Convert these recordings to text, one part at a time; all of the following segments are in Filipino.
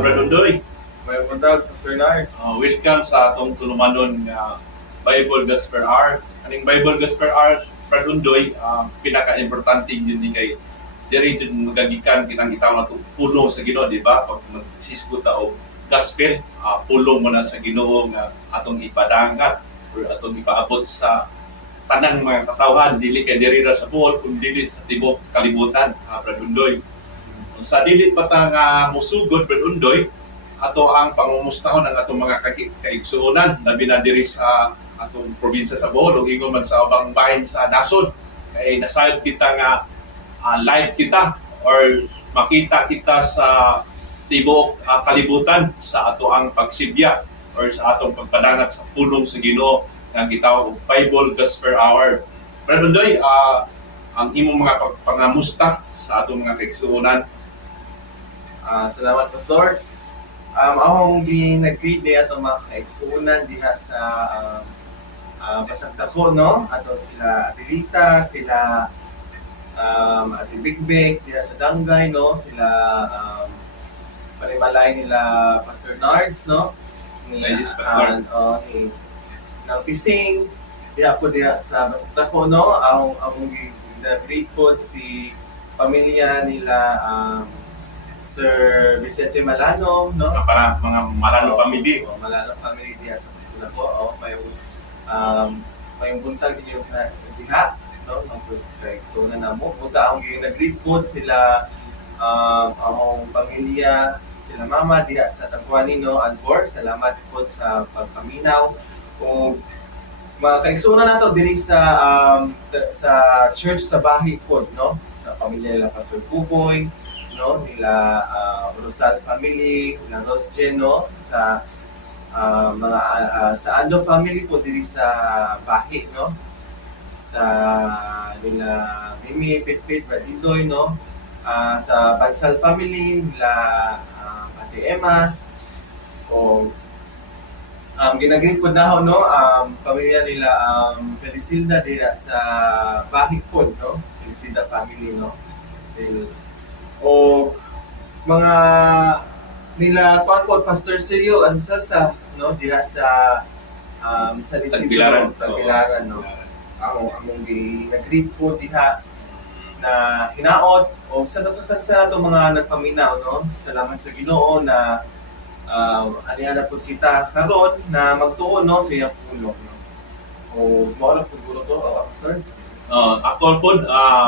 buntag, Brad Undoy. May buntag, Pastor Nards. Welcome sa atong tulumanon nga Bible Gospel Hour. Aning Bible Gospel Hour, Brad Undoy, pinaka-importante yun ni kay diri jud magagikan kitang gitaw na pulong sa Ginoo, di ba? Pag magsiskuta og gospel, pulong mo na sa Ginoo nga atong ipadangat or atong ipaabot sa tanang mga katawhan, dili kay diri ra sa buol kundi dili sa tibok kalibutan, Brad Undoy. Sa dili pa ta nga musugod, Brad Undoy, ato ang pangumustahon ng atong mga kaigsuonan, labi na diri sa atong probinsya sa Bohol, ug ingon man sa ubang bahin sa nasod. Kay nasayod kita nga live kita or makita kita sa tibok kalibutan sa ato ang pagsibya or sa atong pagpadangat sa pulong sa Ginoo nga gitawag og Bible Gospel Hour. Brad Undoy, ang imong mga pangamusta sa atong mga kaigsuonan. Salamat, Pastor. Akong nag-greet day atong mga kaigsuonan diha sa Pasagdako, no? Ato sila Adelita, sila Ate Bigbig diha sa Dangay, no? Sila panimalay nila Pastor Nards, no? Yes, Pastor. Ng Pising, diha po diha sa Pasagdako, no? Akong nag-greet po si pamilya nila Sir Vicente Malano, no? Para mga Malano family. Malano family diha sa Pasagdako. May buntag ninyo na diha, no? So na mo kung sa akong nag-greet po sila akong pamilya, sila mama diha sa Taguani, no? Albor, salamat po sa pagpaminaw. Kung mga kaigsuonan nato diri sa church sa Bahi po, no? Sa pamilya nila Pastor Buboy, no? Nila Rosal family, nila Rosjen, no? Sa mga sa Ando family po diri sa Bahi, no? Sa nila Mimi, Pitpit, Bradidoy, no? Sa Bansal family nila Ate Emma, o ginagreet po na ho, no? Pamilya nila Felicilda dira sa Bahi po, no? Felicilda family, no? O mga nila kuan po Pastor Sergio sa no diha sa Tagbilaran, no. Among nag-greet po diha na hinaot o sa nato mga nagpaminaw, no. Salamat sa Ginoo na aniya na po kita karon na magtuon, no, sa iyang pulong, no. O mao na pud to, Pastor. Ako po,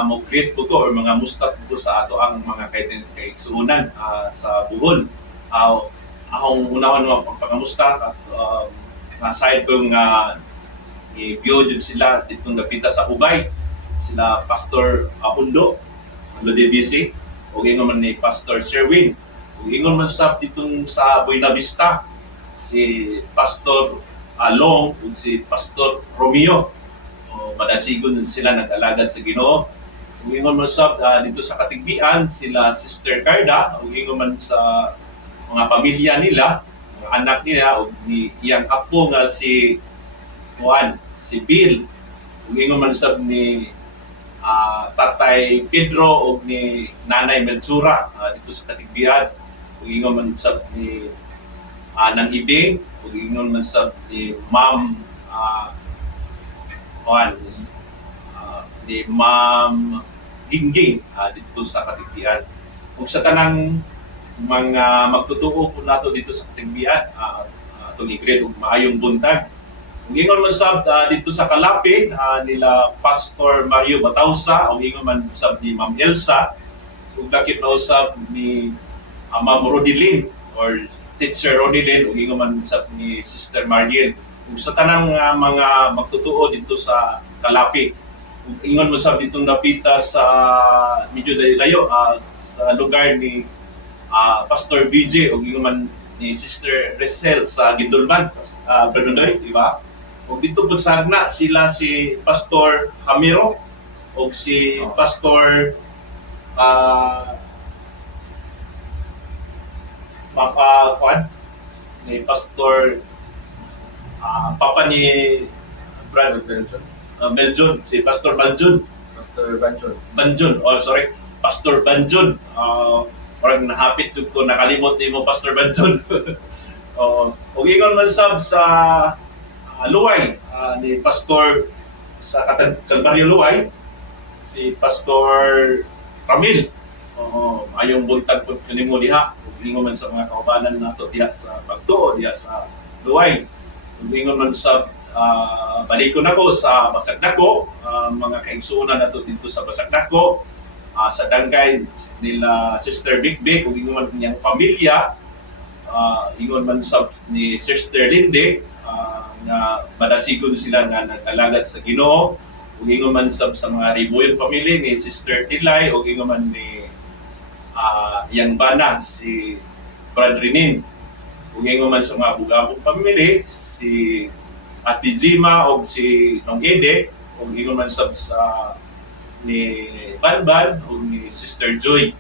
mo-greet po ko or mga musta po sa ato ang mga kaigsuonan sa Bohol. Akong unawan mga pagpangamusta at side ko nga i-view din sila ditong napita sa Ubay. Sila Pastor Hundo, Lodi BC, o ingon man ni Pastor Sherwin. O ingon man sa ditong sa Buena Vista, si Pastor Long o si Pastor Romeo. Madasigon sila nag-alagad sa Ginoo. Kung ingon man sa dito sa Katigbian, sila Sister Carda, kung ingon man sa mga pamilya nila, mga anak nila, o ni iyang apo nga si Juan, si Bill, kung ingon man sa ni Tatay Pedro o ni Nanay Melsura dito sa Katigbian, kung ingon man sa ni Nang Ibing, kung ingon man sa ni Ma'am ni Ma'am Gingging dito sa Katigbian. Kung sa tanang mga magtutuo po nato dito sa Katigbian, itong i-greet og maayong buntag. Kung ingon man sab dito sa Kalapi, nila Pastor Mario Batausa, o ingon man sab ni Ma'am Elsa, kung nakit na usab ni Ma'am Rodilyn or Teacher Rodilyn, o ingon man sab ni Sister Mariel. Kung sa tanang mga magtutuo dito sa Kalapi, ingon mo sa ditong napita sa medyo layo sa lugar ni Pastor BJ o ingon man ni Sister Resel sa Gindulman, Bernardoy, di ba? O dito po sa Agna, sila si Pastor Hamiro o si Pastor ni Pastor Papa ni Brad Meljun, si Pastor Banjun. Pastor Banjun. Banjun, Pastor Banjun. Parang nahapit jud ko nakalimot nimo Pastor Banjon. Ug ingon man sab sa Luway ni Pastor sa Calvario Luway si Pastor Camille. Ayong buntag po kanimo diha. Ug ingon man sa mga kaubanan nato diha sa pagtuo diha sa Luway. Ug ingon man sa balikon ako sa Basagdako, mga kaigsuonan nato dito sa Basagdako, sa dangkay nila Sister Big Big ug ingon man niyang pamilya, ingon man sa ni Sister Linde nga madasigon sila nga nagalagat sa Ginoo, ug ingon man sa mga Riboy family ni Sister Tilay ug ingon man ni yang bana si Brad Rinin, ug ingon man sa mga Bugabong family si Ate Jima o si Nong Ede o ingon man sab sa ni Banban o ni Sister Joy.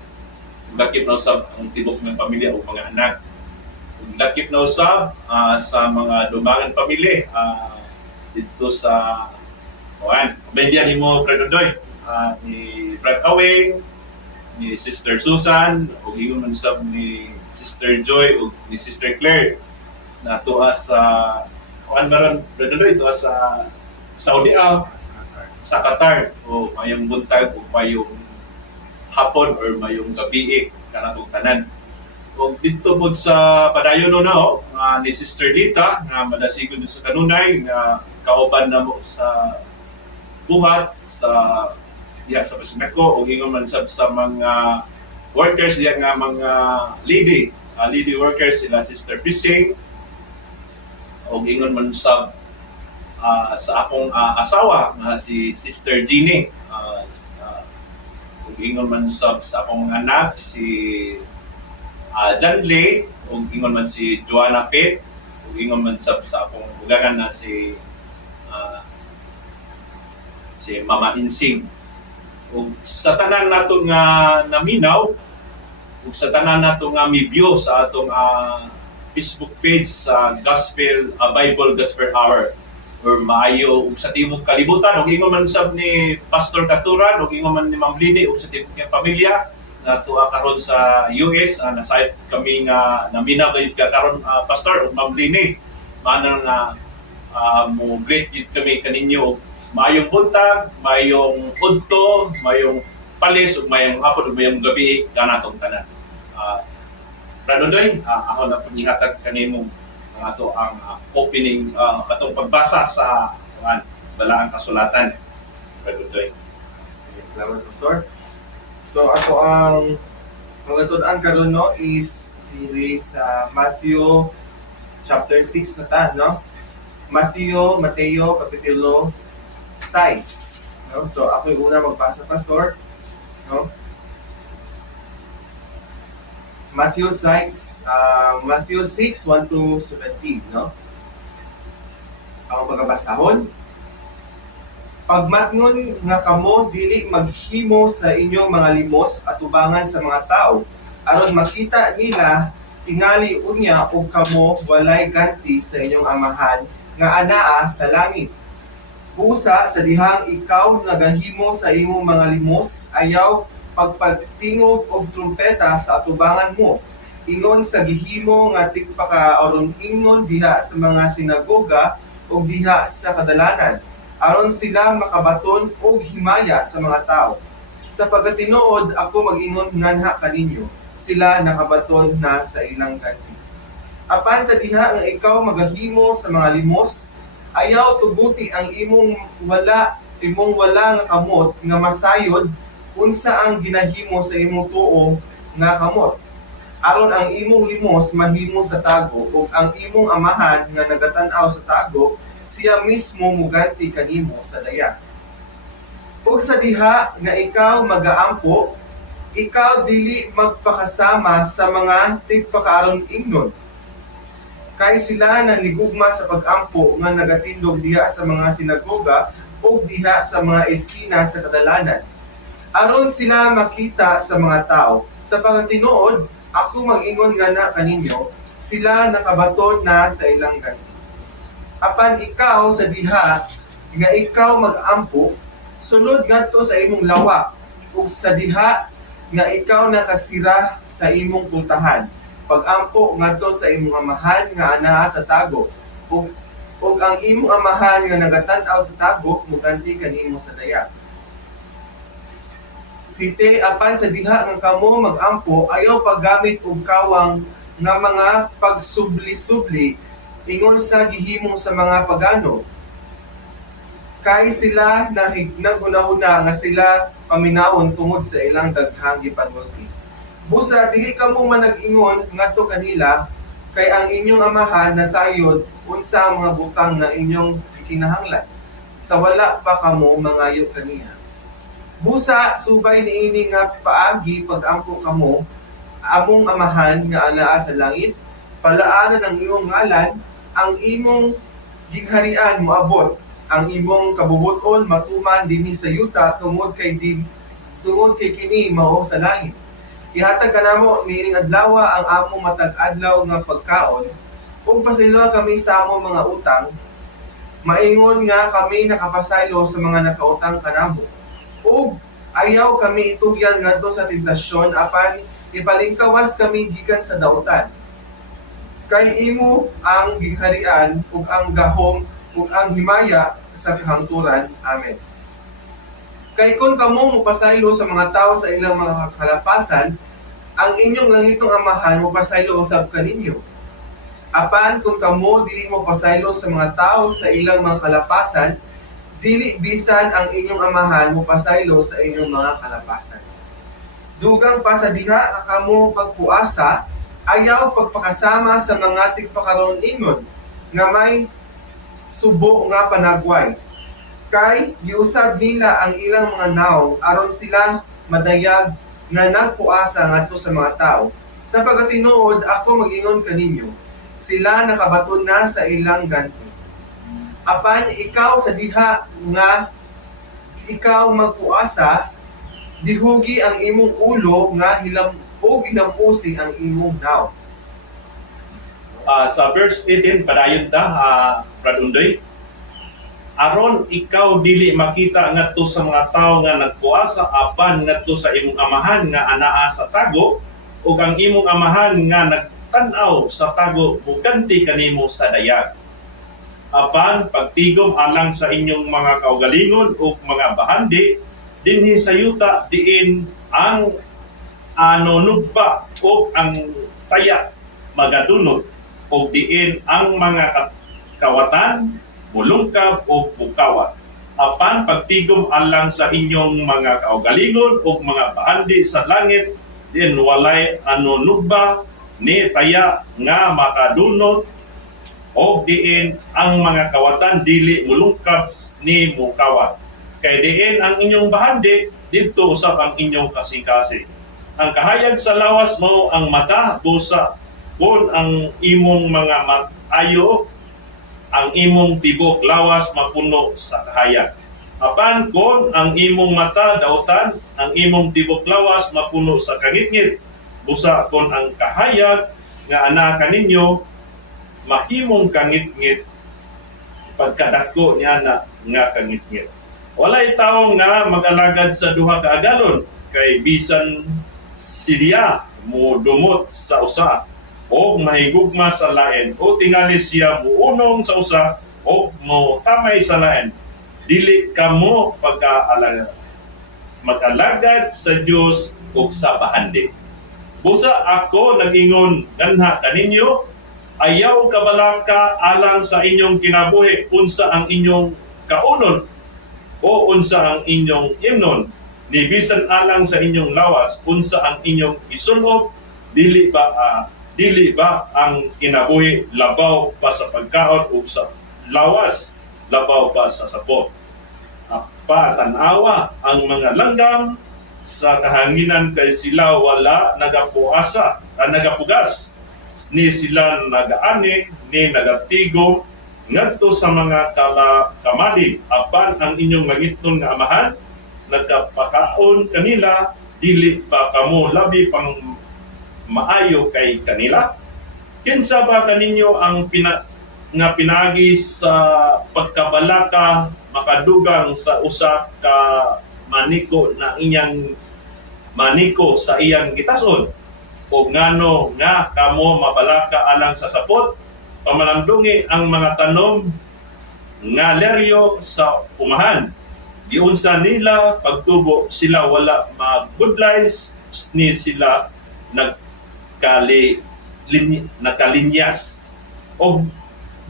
Lakip na usab ang tibok ng pamilya o mga anak. Lakip na usab sa mga dumangan pamilya dito sa Juan. Pamilya ni mo Predodoy, ni Brad Aweng, ni Sister Susan o ingon man sab ni Sister Joy o ni Sister Claire na tuwa sa kuan baron Predodoy tuwa sa Saudi sa Qatar o mayong buntag o mayong hapon or mayong gabi kanatong tanan. O dito po sa padayon na ni Sister Lita nga madasigon sa kanunay nga kauban na mo sa buhat sa diya sa Pasimeko o ingon man sab sa mga workers diya nga mga lady workers sila Sister Pising o ingon man sab sa akong asawa nga si Sister Jeannie, ug ingon man sab sa akong anak si John Lay, ug ingon man si Joanna Faith, ug ingon man sab sa akong ugagan na si Mama Insing. Ug sa tanan nato nga naminaw, ug sa tanan nato nga mibyo sa atong Facebook page sa Gospel Bible Gospel Hour or maayo ug sa tibok kalibutan ug ingon man sab ni Pastor Katuran ug ingon man ni Ma'am Lini ug sa tibok nga pamilya na tuwa karon sa US nasayod kami nga naminaw gayud ka karon Pastor ug Ma'am Lini manang mo great yun kami kaninyo maayong buntag, maayong udto, maayong palis ug maayong hapon ug maayong gabi kanatong tanan. Pranudoy, ako na paghihatag kanimo ato ang opening atong pagbasa sa balaang kasulatan. Pranudoy. Salamat, Pastor. So ato ang pagatunan karon no is diri sa Matthew chapter 6 na ta, no? Mateo kapitulo 6. No? So ako yung una magbasa, Pastor, no? Matthew 6, 1 to 17, no? Ako pagkabasahon. Pagmatngon nga kamo dili maghimo sa inyong mga limos at ubangan sa mga tao, aron makita nila tingali unya ug kamo walay ganti sa inyong amahan nga anaa sa langit. Busa sa dihang ikaw nagahimo sa imong mga limos, ayaw pagpagtingog og trumpeta sa atubangan mo. Ingon sa gihimo nga tigpaka aron ingon diha sa mga sinagoga o diha sa kadalanan, aron sila makabaton og himaya sa mga tao. Sa pagkatinuod ako mag-ingon nganha kaninyo, sila nakabaton na sa ilang ganti. Apan sa diha nga ikaw magahimo sa mga limos, ayaw tuguti ang imong wala nga kamot nga masayod unsa ang ginahimo sa imong tuo nga kamot. Aron ang imong limos mahimo sa tago ug ang imong amahan nga nagatan-aw sa tago siya mismo muganti kanimo sa daya. Ug sa diha nga ikaw magaampo, ikaw dili magpakasama sa mga tigpakaaron ingnon. Kay sila nahigugma sa pag-ampo nga nagatindog diha sa mga sinagoga o diha sa mga eskina sa kadalanan, aron sila makita sa mga tao. Sa pagkatinuod, ako mag-ingon nga na kaninyo, sila nakabaton na sa ilang ganti. Apan ikaw sa diha nga ikaw mag-ampo, sulod ngadto sa imong lawa, ug sa diha nga ikaw nakasira sa imong pultahan. Pag-ampo ngadto sa imong amahan nga anaa sa tago. Ug ang imong amahan nga nagatan-aw sa tago muganti kanimo sa daya. Site apan sa diha nga kamo mag-ampo ayaw paggamit og kawang nga mga pagsubli-subli ingon sa gihimo sa mga pagano. Kay sila naghunahuna nga sila paminawon tungod sa ilang daghang gipanulti. Busa dili kamo manag-ingon ngadto kanila kay ang inyong amahan nasayod unsa ang mga butang na inyong gikinahanglan. Sa wala pa kamo mangayo kaniya. Busa subay niini nga paagi pag-ampo kamo among amahan nga anaa sa langit, palaanan ang imong ngalan, ang imong gingharian moabot, ang imong kabubuton matuman dinhi sa yuta tungod kay kini mao sa langit. Ihatag kanamo niining adlaw ang among matag adlaw nga pagkaon, ug pasaylo kami sa among mga utang, maingon nga kami nakapasaylo sa mga nakautang kanamo. Ug ayaw kami itugyan ngadto sa tentasyon apan ipalingkawas kami gikan sa dautan. Kay imo ang gingharian ug ang gahom ug ang himaya sa kahangturan. Amen. Kay kung kamo mopasaylo sa mga tao sa ilang mga kalapasan, ang inyong langitong amahan mopasaylo usab kaninyo. Apan kung kamo dili mopasaylo sa mga tao sa ilang mga kalapasan, dili bisan ang inyong amahan mopasaylo sa inyong mga kalapasan. Dugang pa sa diha nga kamo pagpuasa, ayaw pagpakasama sa mga tigpakaron ingon nga may subo nga panagway. Kay giusab nila ang ilang mga naong aron sila madayag nga nagpuasa ngadto sa mga tao. Sa pagkatinuod ako mag-ingon kaninyo, sila nakabaton na sa ilang ganti. Apan ikaw sa diha nga ikaw magpuasa, dihugi ang imong ulo nga hilamusi ang imong naw. Sa verse 18, padayon ta, Brad Undoy. Aron ikaw dili makita ngadto sa mga tawo nga nagpuasa apan ngadto sa imong amahan nga anaa sa tago, ug ang imong amahan nga nagtan-aw sa tago muganti kanimo sa dayag. Apan pagtigom alang sa inyong mga kaugalingon ug mga bahandi dinhi sa yuta diin ang nugba o ang taya magadunot o diin ang mga kawatan, mulungkab o bukawat. Apan pagtigom alang sa inyong mga kaugalingon o mga bahandi sa langit, diin walay nugba ni taya nga makadunot o diin ang mga kawatan dili mulungkab ni mukawat. Kay diin ang inyong bahandi, dito usap ang inyong kasing-kasing. Ang kahayag sa lawas mo ang mata, busa, kung ang imong mga matayo, ang imong tibok lawas mapuno sa kahayag. Apan kung ang imong mata dautan, ang imong tibok lawas mapuno sa kangitngit. Busa kung ang kahayag nga ana kaninyo, mahimong kangitngit, pagkadako niya na nga kangitngit. Walay tawo nga mag-alagad sa duha ka agalon kay bisan siya mo dumot sa usa o mahigugma sa lain o tingali siya muunong sa usa o mo tamay sa lain, dili kamo mag-alagad sa Dios ug sa bahandi. Busa ako nag-ingon ganha kaninyo, ayaw kabalaka alang sa inyong kinabuhi unsa ang inyong kaunon o unsa ang inyong imnon, ni bisan alang sa inyong lawas unsa ang inyong isunob, dili ba ang kinabuhi labaw pa sa pagkaon o sa lawas labaw pa sa sapot. Patanawa ang mga langgam sa kahanginan kay sila wala nagapugas, ni sila nagaani ni nagatigo ngadto sa mga kamali. Apan ang inyong langitnon nga amahan nagkapakaon kanila, dili pa kamo labi pang maayo kay kanila? Kinsa ba kaninyo ang pinaagi sa pagkabalaka makadugang sa usa ka maniko na inyang maniko sa iyang gitason o ngano nga kamo mabalaka alang sa sapot pamalamdungi ang mga tanom nga leryo sa umahan. Giunsa nila pagtubo sila wala magudlay ni sila nakalinyas. O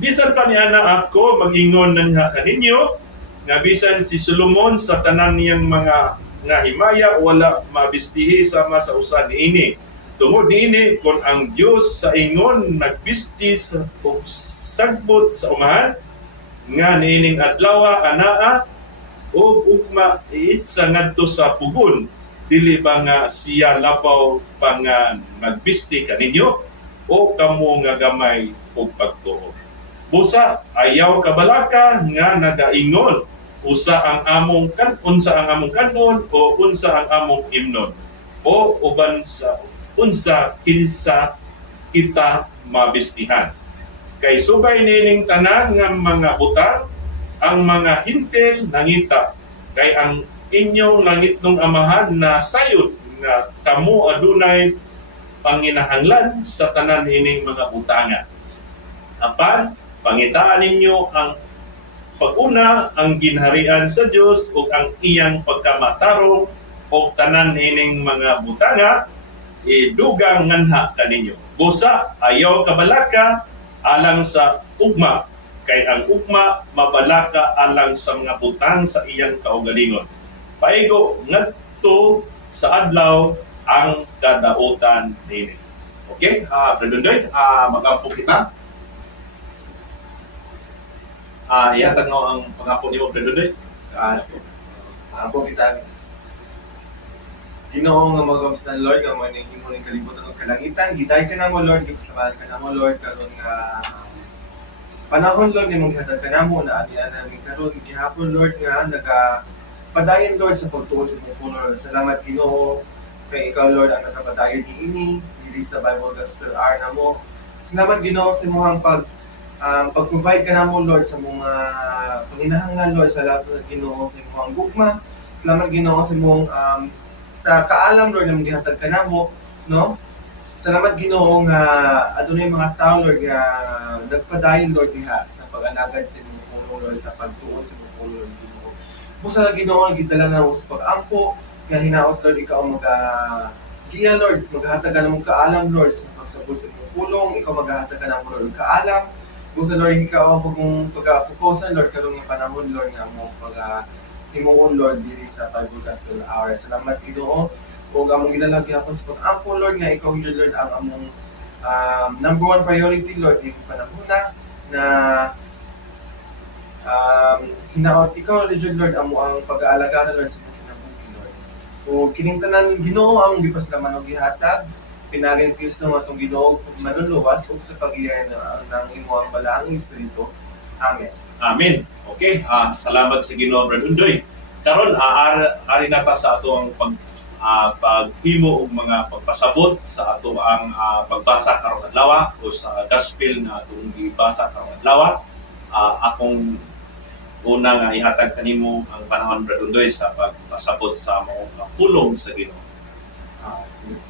bisan pa ni ana ako mag-ingon nanha kaninyo nga bisan si Solomon sa tanan niyang mga nga himaya wala mabistihi sama sa usa niini. Tungod niini kung ang Dios sa ingon nagbisti sa sagbot sa umahan nga niining adlaw anaa o ugma iitsa ngadto sa pugon dili ba nga siya labaw pa nga nagbisti kaninyo o kamo nga gamay og pagtuo. Busa ayaw kabalaka nga nagaingon unsa ang among kanon o unsa ang among imnon o uban sa unsa kinsa kita mabistihan. Kay subay nining tanan nga mga butang ang mga hintil nangita kay ang inyong langitnong amahan na sayod nga kamo adunay panginahanglan sa tanan ining mga butanga. Apan pangitaan ninyo ang pag-una ang ginharian sa Dios ug ang iyang pagkamatarong og tanan ining mga butanga idugang nganha kaninyo. Busa ayaw kabalaka alang sa ugma kay ang ugma mabalaka alang sa mga butang sa iyang kaugalingon. Paigo ngadto sa adlaw ang kadautan nini. Okay, Predundoy, mag-ampo kita. Ihatag nga ang pangako ni mo, Predundoy. Ako kita Ginoo nga magams na Lord nga mo ning himo ning kalibutan ug kalangitan giday ka namo Lord gipasabahan ka namo Lord karon nga panahon Lord nimong gihatag ka namo na ani namin karon gihapon Lord nga padayon Lord sa pagtuon sa imong puno. Salamat Ginoo kay ikaw Lord ang nakapadayon niini dili sa Bible Gospel Hour namo. Salamat Ginoo sa imong pag-provide ka namo Lord sa mga panginahanglan Lord sa lahat ng Ginoo sa imong gugma. Salamat Ginoo sa imong sa kaalam Lord na gihatag ka namo, no? Salamat Ginoo nga adunay mga tao Lord nga nagpadayon Lord diha sa pag-alagad sa imong puno Lord sa pagtuon sa imong puno Lord Ginoo. Busa Ginoo nga gidala na sa pag-ampo nga hinaot Lord ikaw giya Lord maghatag ka namo kaalam Lord sa pagsabot sa imong pulong, ikaw maghatag ka namo Lord kaalam. Busa Lord ikaw ang pag-focusan Lord karong nga panahon Lord nga mo himuon Lord diri sa Bible Gospel Hour. Salamat Ginoo ug among ginala gyapon sa pag-ampo Lord nga ikaw yun Lord ang among number one priority Lord diri panahona na hinaot ikaw Lord amo ang pag-aalaga Lord sa imong kinabuhi Lord. Ug kining tanan Ginoo among gipaslaman og gihatag pinagin Kristo nga atong Ginoo ug manunluwas ug sa pag-iya ng imong balaang espiritu. Amen. Amen. Okay, salamat sa Ginoo Predundoy. Karon ari na ta sa ato ang paghimo og mga pagpasabot sa ato ang pagbasa karong adlaw o sa gospel na atong gibasa karong adlaw. Akong una nga ihatag kanimo ang panahon Predundoy sa pagpasabot sa mga pulong sa Ginoo.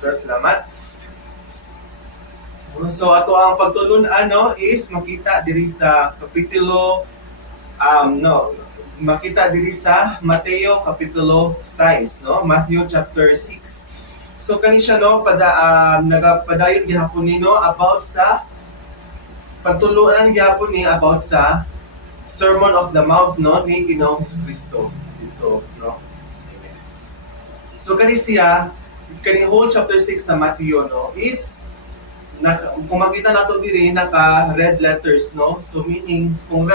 Sir, salamat. So ato ang pagtulun-an is makita diri sa kapitulo makita diri sa Mateo kapitulo 6, no? Matthew chapter 6. So kani siya nagapadayon gihapon ni about sa pagtuluan gihapon ni about sa Sermon of the Mount ni Ginoong Jesucristo dito, no? Amen. So kani whole chapter 6 na Matthew is kung makita nato diri naka red letters, no? So meaning kung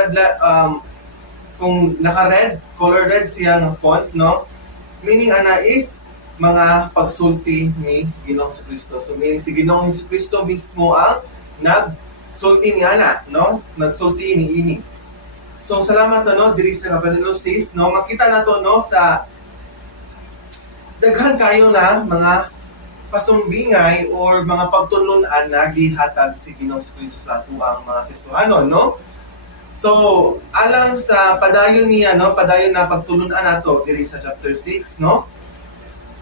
naka-red, color red siya nga font, no? Meaning ana is mga pagsulti ni Ginoong Jesucristo. So meaning si Ginoong Jesucristo mismo ang nagsulti ni ana, no? Nagsulti ni ini. So salamat diri sa kapitulo 6, no? Makita nato sa daghan kayo na mga pasumbingay or mga pagtulunan na gihatag si Ginoong Jesucristo sa ato ang mga Kristohanon, no? So, alang sa padayon niya, padayon na pagtulunan nato diri sa chapter 6, no?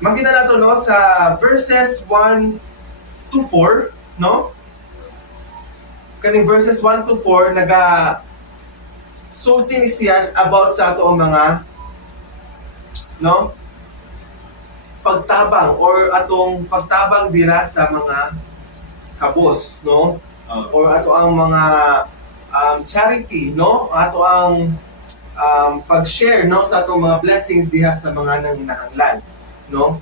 makita nato no sa verses 1 to 4, no? Kaning verses 1 to 4 sulti ni Siyas about sa ato ang mga no pagtabang or atong pagtabang dira sa mga kabos, no? Or ato ang mga charity, no? Ato ang pag-share no sa atong mga blessings diha sa mga nanginahanglan, no?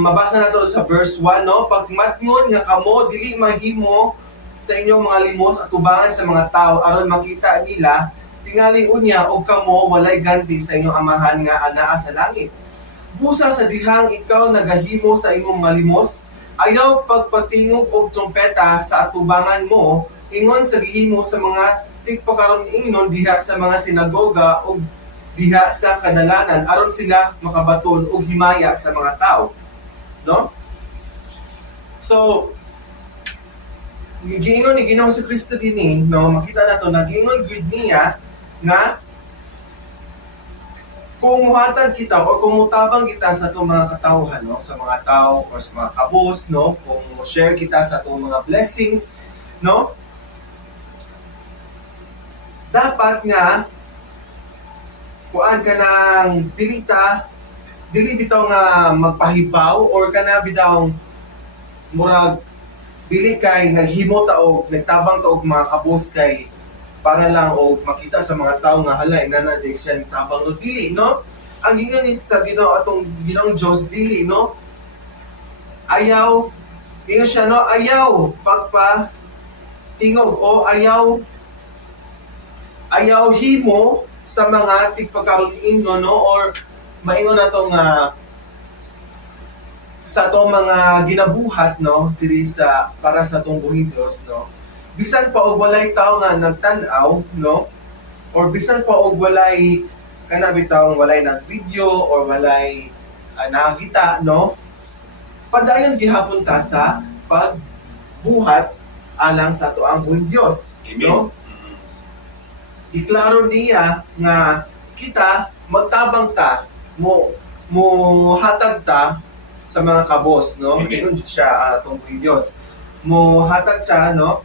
Mabasa na to sa verse 1, no? Pagmatngon nga kamo dili mahimo sa inyong mga limos at tubangan sa mga tao aron makita nila tingali unya og kamo walay ganti sa inyong amahan nga anaa sa langit. Busa sa dihang ikaw nagahimo sa imong mga limos, ayaw pagpatingog og trompeta sa atubangan mo ingon sa gihimo sa mga tigpakaron ingnon diha sa mga sinagoga o diha sa kanalanan aron sila makabaton og himaya sa mga tao, no? So giingon ni Ginoong si Kristo dinhi, no, makita nato nagingon gud niya nga kung muhatag kita o kung mutabang kita sa itong mga katawhan, no, sa mga tao o sa mga kabos, no, kung share kita sa itong mga blessings, no, dapat nga kuan ka ng dili bitaw nga magpahibaw or kana bitaw murag dili kay naghimo ta og nagtabang ta og mga kabos kay para lang og makita sa mga tao nga hala inana di siya tabang no dili, no? Ang gingon sa Ginoo atong Ginoong Dios dili, no? Ayaw ingon siya, no, ayaw pagpa tingog o ayaw himo sa mga tigpakaron ingno, no, or maingon na to nga sa atong mga ginabuhat, no, diri sa para sa atong buhing Dios, no, bisan pa og walay tao nga nagtan-aw, no, or bisan pa og walay kana bitaw walay nag-video or walay nakakita, no, padayon gihapon ta sa pagbuhat alang sa ato ang buhing Dios, no? Iklaro niya nga kita magtabang ta mo hatag ta sa mga kabos, no? Ingon siya atong Diyos. Mo hatag siya, no?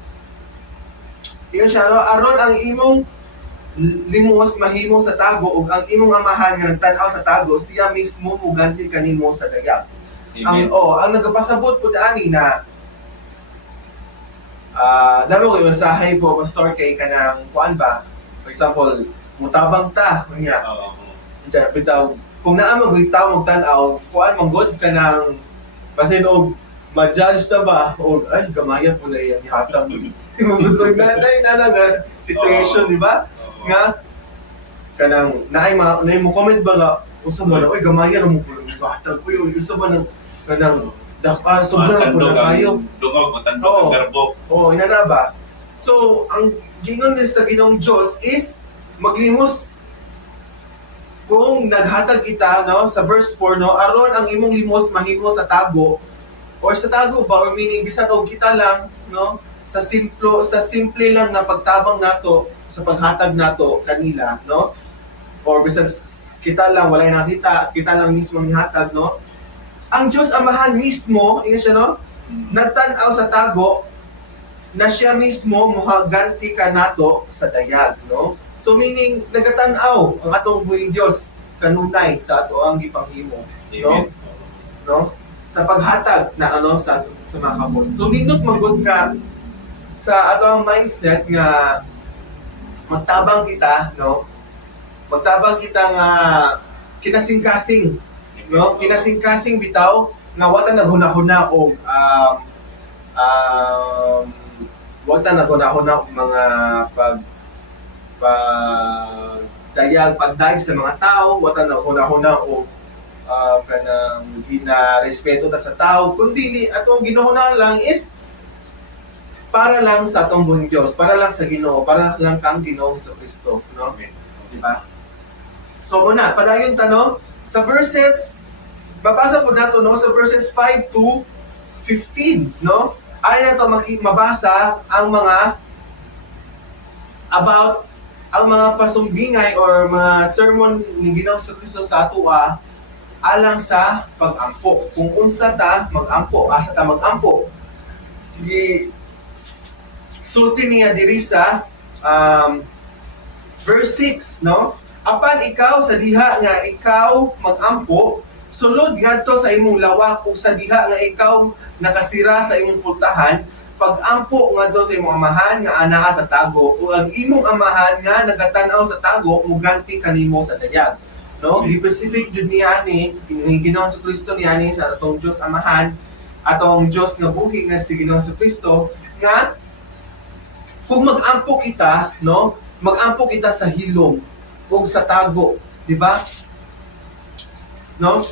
Ingon siya, no, aron ang imong limos mahimo sa tago ug ang imong amahan nga nagtan-aw sa tago siya mismo muganti kanimo sa dayag. Ang nagapasabot pud ani na damo ko usahay po pastor kay kanang kuan ba? For example, mutabang ta, niya. Bitaw, kung naamang gawin tao magtanaw, kuan manggod ka ng basin og ma-judge na ba o ay gamayan po na yung hatang magod na nga situation, di ba? Nga kanang naay mo comment ba nga usa mo na oy gamayan mo po ng hatag ko yung usa ba ng kanang sobra na po na kayo dungog matandog ang garbo. Ina na ba? So ang gingon sa Ginoong Diyos is maglimos kung naghatag kita, no, sa verse 4, no, aron ang imong limos mahimo sa tago or sa tago ba or meaning bisan og kita lang, no, sa simple lang na pagtabang nato sa paghatag nato kanila, no, or bisan kita lang walay nakita, kita lang mismo ang hatag, no, ang Diyos Amahan mismo ingon siya, no, nagtan-aw sa tago na siya mismo muhaganti ka nato sa dayag, no? So meaning nagatan-aw ang atong buhing Dios kanunay sa ato ang gipanghimo, no? No? Sa paghatag na sa mga kapos. So nindot magud ka sa ato ang mindset nga magtabang kita, no? Magtabang kita nga kinasing-kasing, no? Kinasing-kasing bitaw nga wata naghuna-huna og wag ta naghuna-huna og mga pagdayag sa mga tao, wag ta naghuna-huna og kanang gina-respeto ta sa tao, kundi atong ginuhunan lang is para lang sa atong buhing Dios, para lang sa Ginoo, para lang kang Ginoong sa Kristo, no? Di ba? So muna, padayon ta, no, sa verses babasa po nato, no, sa verses 5 to 15, no? Ay na to mabasa ang mga about ang mga pasumbingay or mga sermon ni Ginoong sa Kristo sa atua alang sa pag-ampo. Kung unsa ta mag-ampo, asa ta mag-ampo. Gi sulti niya diri sa verse 6, no? Apan ikaw sa diha nga ikaw mag-ampo, sulod ngadto sa imong lawak ug sa diha nga ikaw nakasira sa imong pultahan, pag-ampo ngadto sa imong amahan nga anaa sa tago ug ang imong amahan nga nagatan-aw sa tago muganti kanimo sa dayag. No, gi-specific jud niya ni Ginoong sa Kristo niya ni sa atong Dios amahan, atong Dios nga buhi nga si Ginoong sa Kristo nga kung mag-ampo kita, no, mag-ampo kita sa hilom o sa tago, di ba? No?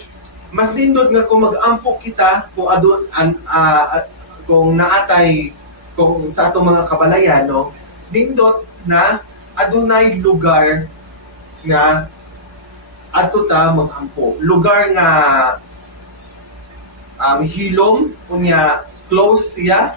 Mas nindot nga kung mag-ampo kita kung adun kung naatay kung sa atong mga kabalayan, no, nindot na adunay lugar nga adto ta mag-ampo. Lugar nga hilom unya close siya,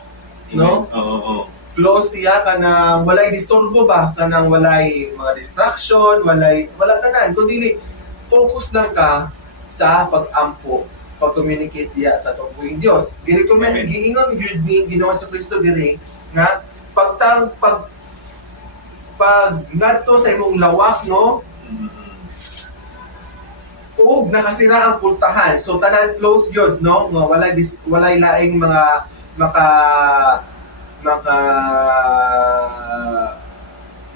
no? Oo. Close siya kanang walay disturbo ba, kanang walay mga distraction, wala tanan kundi focus lang ka sa pag-ampo, pag-communicate diya sa atong buhing Dios. Gi-recommend giingon gyud ni Ginoong sa Kristo diri nga pag ngadto sa imong lawak, no, ug nakasira ang pultahan. So tanan close gyud, no, nga walay laing mga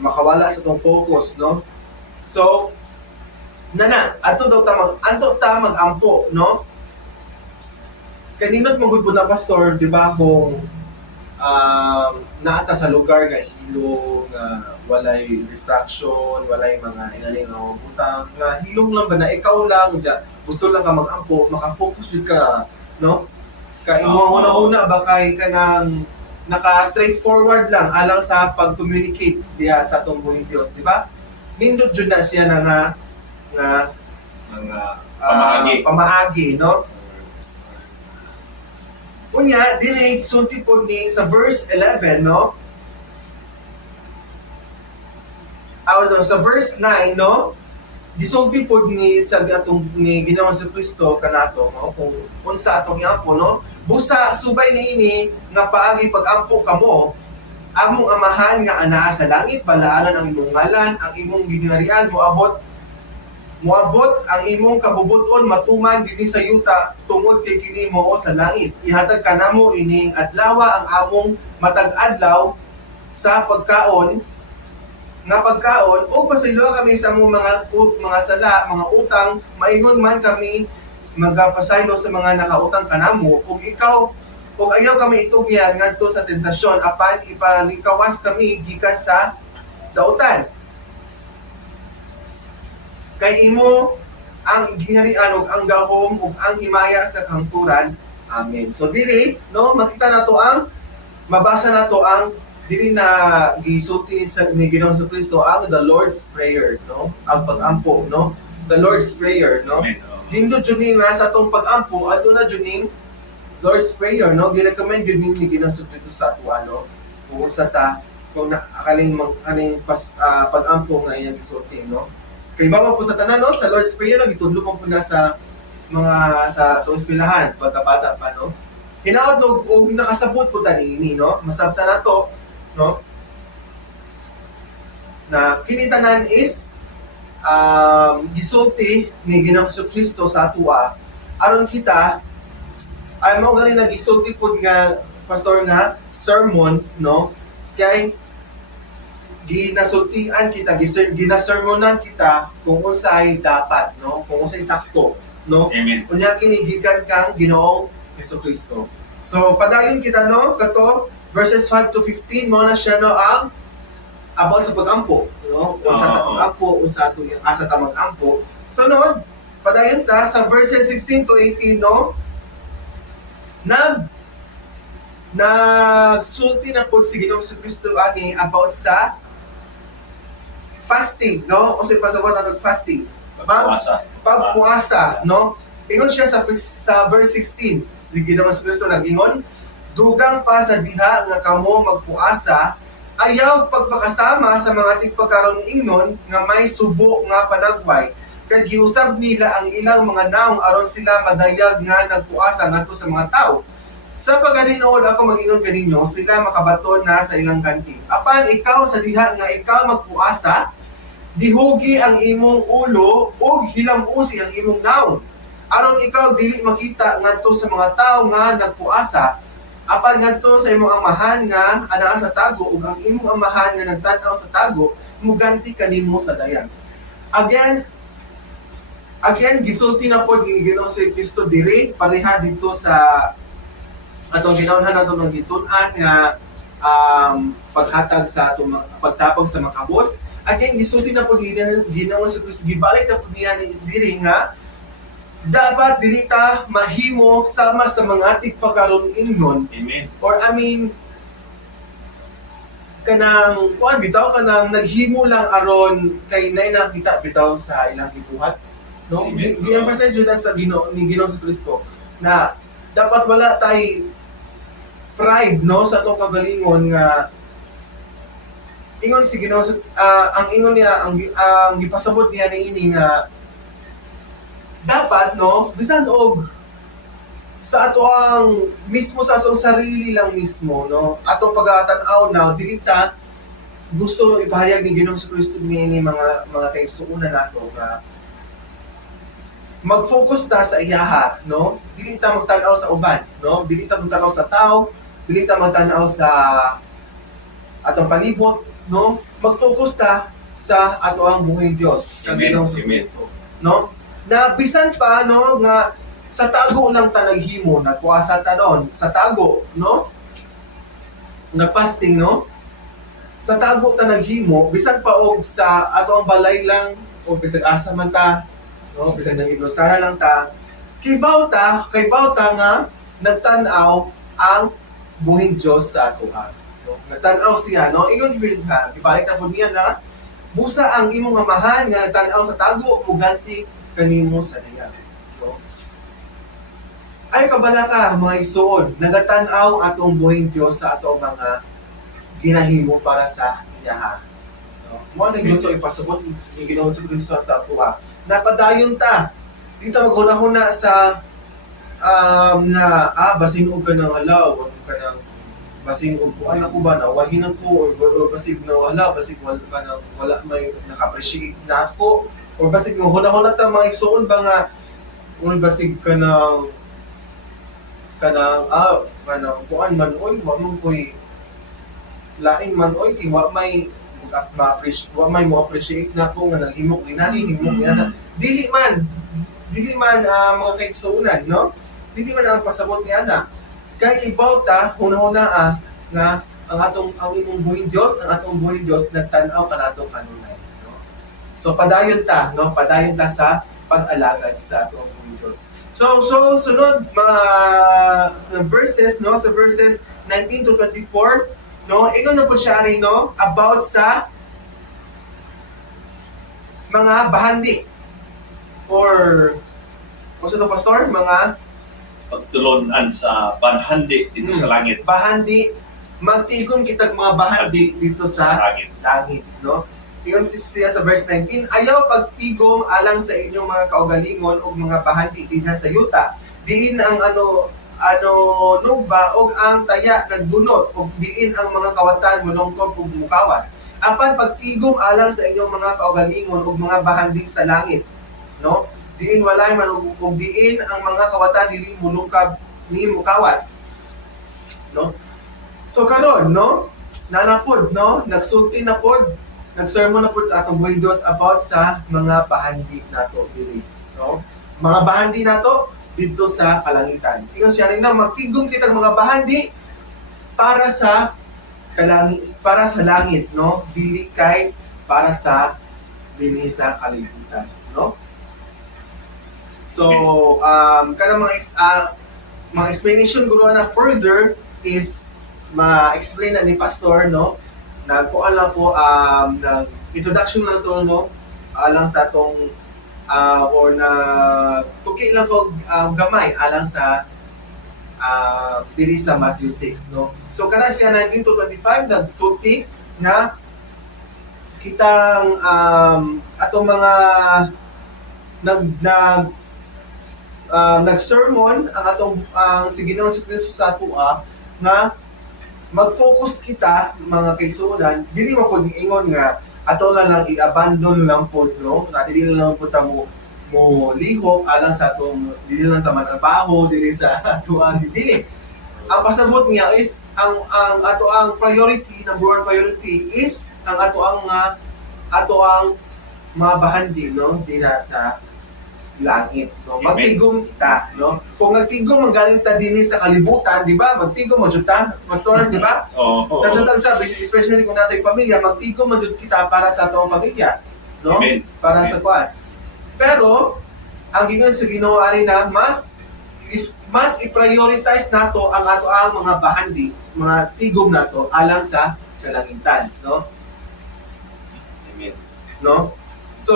makawala sa tong focus, no. So adto ta mag-ampo, no. Kaninot magud na pastor, di ba, kung naata sa lugar nga hilo nga walay distraction, walay mga inaling nga butang nga hilong lang ba na ikaw lang gusto lang ka mag-ampo, maka-focus jud ka, no, ka imo una ba kay kanang naka straightforward lang alang sa pag-communicate diya sa atong buhing Dios, di ba? Nindot jud na siya na nga pamaagi, no. Unya diri sulti po ni sa verse 11, no, sa verse 9, no, gisulti po ni sa atong ni Ginoong sa Kristo kanato, no, kung unsa atong iampo, no, busa subay niini nga paagi pag-ampo kamo among amahan nga anaa sa langit, balaanan ang imong ngalan, ang imong gingharian moabot ang imong kabubuton matuman dinhi sa yuta tungod kay kini mao sa langit. Ihatag kanamo ining adlaw ang among matag adlaw sa pagkaon o pasaylo kami sa among mga sala, mga utang, maingon man kami magapasaylo sa mga nakautang kanamo ug ayaw kami itugyan ngadto sa tentasyon apan ipalikawas kami gikan sa dautan. Kay imo ang gingharian ug ang gahom ug ang himaya sa kahangturan. Amen. So dili, no, makita nato mabasa nato ang dili na gisulti ni Ginoong sa Kristo ang the Lord's Prayer, no, ang pag-ampo, no, the Lord's Prayer, no. Hindot jud ni nasa atong pag-ampo aduna jud ning Lord's Prayer, no, gi-recommend jud ni Ginoong sa Kristo sa ato, no, kung sa ta kung akaling pag-ampo nga iyang gisulti, no. Kay bawa po tanan, no, sa Lord's Prayer no, gitudlo mo po na sa atong eskwelahan pagkabata pa, no. Hinaot og nakasabot po ta niini, no, masabtan nato, no, na kini tanan is gisulti ni Ginoong Kristo sa atoa aron kita ay mao gani nagisulti pud nga pastor nga sermon, no, kay ginasultian kita, ginasermonan kita kung unsay dapat, no, kung unsay sakto, no. Amen. Unya kini gikan kang Ginoong Kristo. So padayon kita, no, kato verses 5 to 15 mo na siya, no, ang about sa pag-ampo, no, unsa ta pag-ampo, unsa ato asa ta mag-ampo. So no, padayon ta sa verses 16 to 18, no, nagsulti na po si Ginoong Kristo ani about sa fasting, no, o sa pasabot na fasting, pagpuasa, no. Ingon siya sa verse 16, si Ginoong Kristo nag-ingon, dugang pa sa diha nga kamo magpuasa, ayaw pagpakasama sa mga tigpagkaron ingnon nga may subo nga panagway, kay giusab nila ang ilang mga naong aron sila madayag nga nagpuasa ngadto sa mga tao. Sa pagkadinood ako mag-ingon kaninyo, sila makabaton na sa ilang kanti. Apan ikaw sa diha nga ikaw magpuasa, dihugi ang imong ulo ug hilamusi ang imong naong. Aron ikaw dili makita ngadto sa mga tao nga nagpuasa, apan ngadto sa imong amahan nga anaa sa tago ug ang imong amahan nga nagtan-aw sa tago muganti kanimo sa dayan. Again, gisulti na po ni Ginoong si Kristo diri pareha dito sa atong ginawhan nato ng gitun-an nga paghatag sa atong pagtapong sa makabos. Again, gisulti na po ni Ginoong si Kristo, gibalik na po niya diri nga dapat dili ta mahimo sama sa mga tigpakaron ingon, Amen. or kanang kuan bitaw kanang naghimo lang aron kay nay nakita bitaw sa ilang gibuhat, no? Amen. Gi-emphasize jud sa ni Ginoong si Kristo na dapat wala tay pride, no, sa atong kagalingon nga ingon si Ginoo ang ingon niya ang gipasabot niya niini nga dapat, no, bisan og sa ato ang mismo sa atong sarili lang mismo, no, atong pagkatanaw na dili ta gusto ipahayag ni Ginoong Kristo niini mga kaigsuonan nato nga mag-focus ta sa iyaha, no, dili ta magtan-aw sa uban, no, dili ta magtan-aw sa tao, dili ta magtan-aw sa atong palibot, no, mag-focus ta sa ato ang buhing Dios kang Amen. Ginoong Kristo, no, na bisan pa, no, nga sa tago lang ta naghimo, nagpuasa ta noon sa tago, no, nag-fasting, no, sa tago ta naghimo, bisan pa og sa ato ang balay lang o bisan asa man ta, no, bisan nang iglosara lang ta, kay bawta nga nagtan-aw ang buhing Dios sa ato, no, nagtan-aw siya, no, ingon gid ha, ibalik na po niya na busa ang imong amahan nga nagtan-aw sa tago muganti kanimo sa diha, no. Ay kabala ka mga igsoon, nagatan-aw atong buhing Dios sa atong mga ginahimo para sa iyaha, no. Mo na gusto ipasabot ni Ginoong Kristo sa ato, napadayon ta dito maghuna-huna sa basin og kanang halaw o kanang basing og kuan ako ba na wahinan ko or basig na wala basig wala may naka-appreciate na ako or basig ng huna-huna ta mga igsoon ba nga or basig kanang kuan man oy wa mo koy laing man oy kay wa may mo appreciate na ko nga naghimo ko inani himo nga dili man mga kaigsuonan, no, dili man ang pasabot ni ana kay ibaw ta hunahuna nga ang imong buhing Dios, ang atong buhing Dios nagtan-aw kanato kanunay, no. So padayon ta sa pag-alagad sa atong buhing Dios. So sunod mga verses, no, sa verses 19 to 24, no, ingon na po siya rin, no, about sa mga bahandi or kung to pastor, mga Pagtulonan sa panhandi dito sa langit. bahandi, magtigom kitag mga bahandi dito sa langit, no. Ingon siya sa verse 19, ayaw pagtigom alang sa inyong mga kaugalingon o mga bahandi dinha sa yuta, diin ang nugba og ang taya nagdunot ug diin ang mga kawatan molongkob ug mukawat. Apan pagtigom alang sa inyong mga kaugalingon ug mga bahandi sa langit, no, diin walay man ug diin ang mga kawatan dili mulungkab ni mukawat, no. So karon, no, nanapod, no, nagsulti na pod, nagsermon na pod atong buhing Dios about sa mga bahandi nato diri, no, mga bahandi nato dito sa kalangitan. Ingon siya rin na magtigom kitag mga bahandi para sa langit, no, dili kay para sa dinhi sa kalibutan, no. So kanang mga explanation guro na further is ma-explain na ni pastor, no, nagkuan lang ko nag introduction lang to, no, alang sa atong or na tuki lang ko gamay alang sa diri sa Matthew 6, no. So kana siya 19 to 25 nagsulti na kitang atong mga nag-sermon ang atong si Ginoong Kristo sa atoa nga mag-focus kita mga kaigsuonan, dili man pud ingon nga ato na lang i-abandon lang pod, no, na dili na lang pud ta mo lihok alang sa atong dili lang ta mantrabaho dili sa atoa, dili. Ang pasabot niya is ang ato ang priority, number one priority is ang ato ang mga bahandi, no, dira sa langit, no. Amen. Magtigom kita, no. Kung nagtigom ang galing ta dinhi sa kalibutan, di ba? Magtigom mo jud ta, pastor, di ba? Oo. Sabi, especially kung natay pamilya, magtigom man jud kita para sa atong pamilya, no? Amen. Para Amen. sa kuan. Pero ang gingon sa Ginoo ani na mas i-prioritize nato ang ato ang mga bahandi, mga tigom nato alang sa kalangitan, no? Amen. No? So,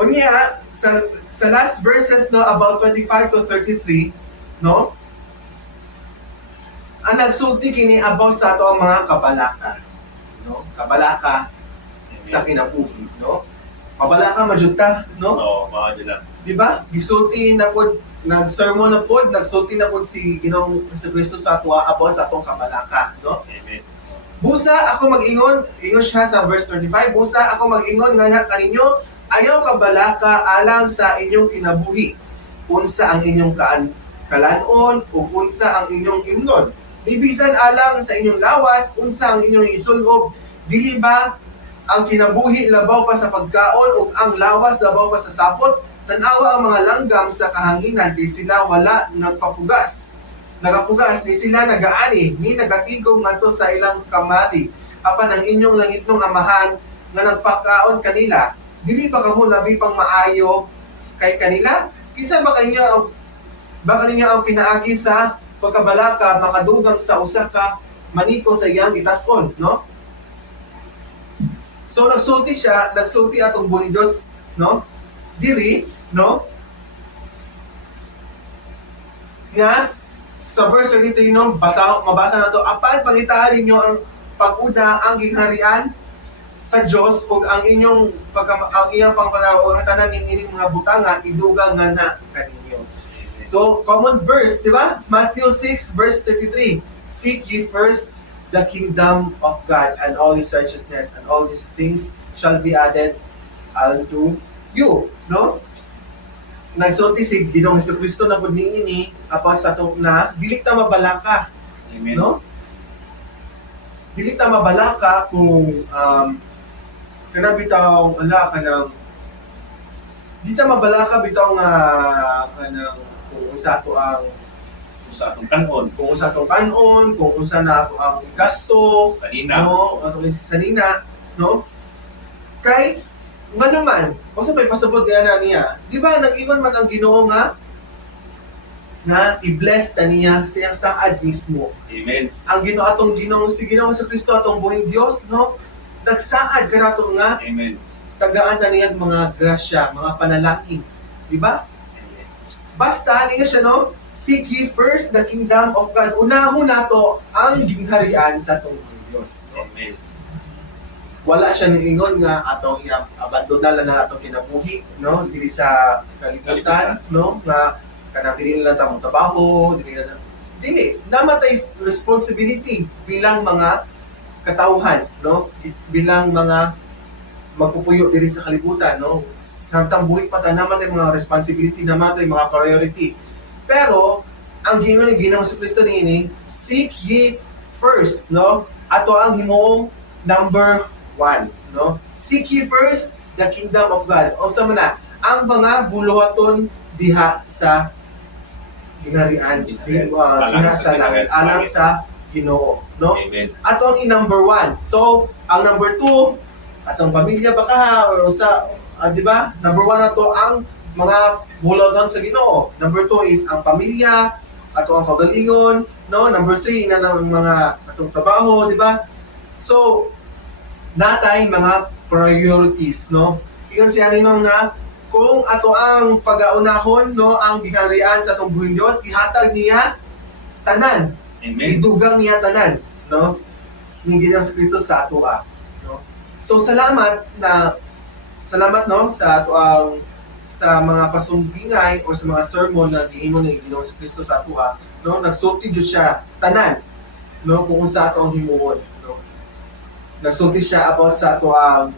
unya sa last verses, no, about 25 to 33, no? Ang nagsulti kini about sa ato ang mga kabalaka, no? Kabalaka sa kinabuhi, no? Kabalaka majuta, no? Oo, mga dyan lang. Di ba? Gisulti na pod, nag-sermon na pod, nagsulti na pod si Ginoong Kristo sa ato about sa atong kabalaka, no? Amen. Busa ako mag-ingon, ingon siya sa verse 25, busa ako mag-ingon nga na kaninyo, ayaw kabalaka alang sa inyong kinabuhi. Unsa ang inyong kalanon o unsa ang inyong imnon. Bibisan alang sa inyong lawas, unsa ang inyong isulob. Dili ba ang kinabuhi labaw pa sa pagkaon o ang lawas labaw pa sa sapot? Tanawa ang mga langgam sa kahanginan, di sila wala nagapugas, di sila nagaani, ni nagatigom ngadto sa ilang kamari. Apan ang inyong langitnong amahan nga nagpakaon kanila, dili ba kamo labi pang maayo kay kanila? Kinsa ba kaninyo ang pinaagi sa pagkabalaka makadugang sa usa ka maniko sa iyang itason, no? So nagsulti atong buong Dios, no? Diri, no? Nga sa verse 23, no, mabasa na to, apan pangitaan ninyo ang pag-una ang gingharian sa Dios ug ang inyong ang iyang pangpanaw ang tanan ning ining mga butanga idugang nga na kaninyo. So common verse, di ba? Matthew 6 verse 33. Seek ye first the kingdom of God and all his righteousness, and all these things shall be added unto you, no? Nagsulti si Ginoong Jesucristo na pud niini about sa atong na dili ta mabalaka, Amen. no? Dili ta mabalaka kung kana bitaw kanang di ta mabalaka bitaw nga kanang kung unsa ato ang Sa atong kanon. kung unsa atong kanon, kung unsa na ato ang gasto, Kanina. no, ato ni sanina, no? Kay nga naman, kung sa may pasabot niya, di ba nag-ingon man ang Ginoo nga i-bless ta niya siyang saad mismo. Amen. Ang Ginoo atong si Ginoong sa Kristo atong buhing Dios, no? Nagsaad kanato nga Amen. tagaan na niya mga grasya, mga panalangin, di ba? Amen. Basta niya siya, no? Seek ye first the kingdom of God. Unahon nato ang gingharian sa atong Dios, no? Amen. Wala siya niingon nga atong abandonan na atong kinabuhi, no, diri sa kalibutan, no, nga kanang dili na ta trabaho, dili namatay responsibility bilang mga katawhan, no, bilang mga magpupuyo diri sa kalibutan, no, samtang buhi pa ta namatay mga responsibility, namatay mga priority. Pero ang gingon ni Ginoong Kristo niini, seek ye first, no, ato ang himuong number 1, no? Seek ye first the kingdom of God. O sa mana, ang mga buluhaton diha sa gingharian, diha sa langit, alang sa Ginoo, no? Amen. Ato ang number 1. So, ang number 2, atong pamilya baka or sa di ba? Number 1 ato ang mga buluhaton sa Ginoo. Number 2 is ang pamilya, ato ang kaugalingon, no? Number 3 na ng mga atong trabaho, di ba? So, natay mga priorities, no? Iyon siya ninong na kung ato ang pag-aunahon, no, ang gingharian sa atong buhing Dios, ihatag niya tanan, Amen. idugang niya tanan, no? Ni Ginoong Kristo sa atoa, no? So salamat no sa ato ang sa mga pasumbingay o sa mga sermon na giingon ni Ginoong Kristo sa atua, no, nagsulti jud siya tanan, no, kung unsa ato ang himuon, no. Nagsulti siya about sa ato ang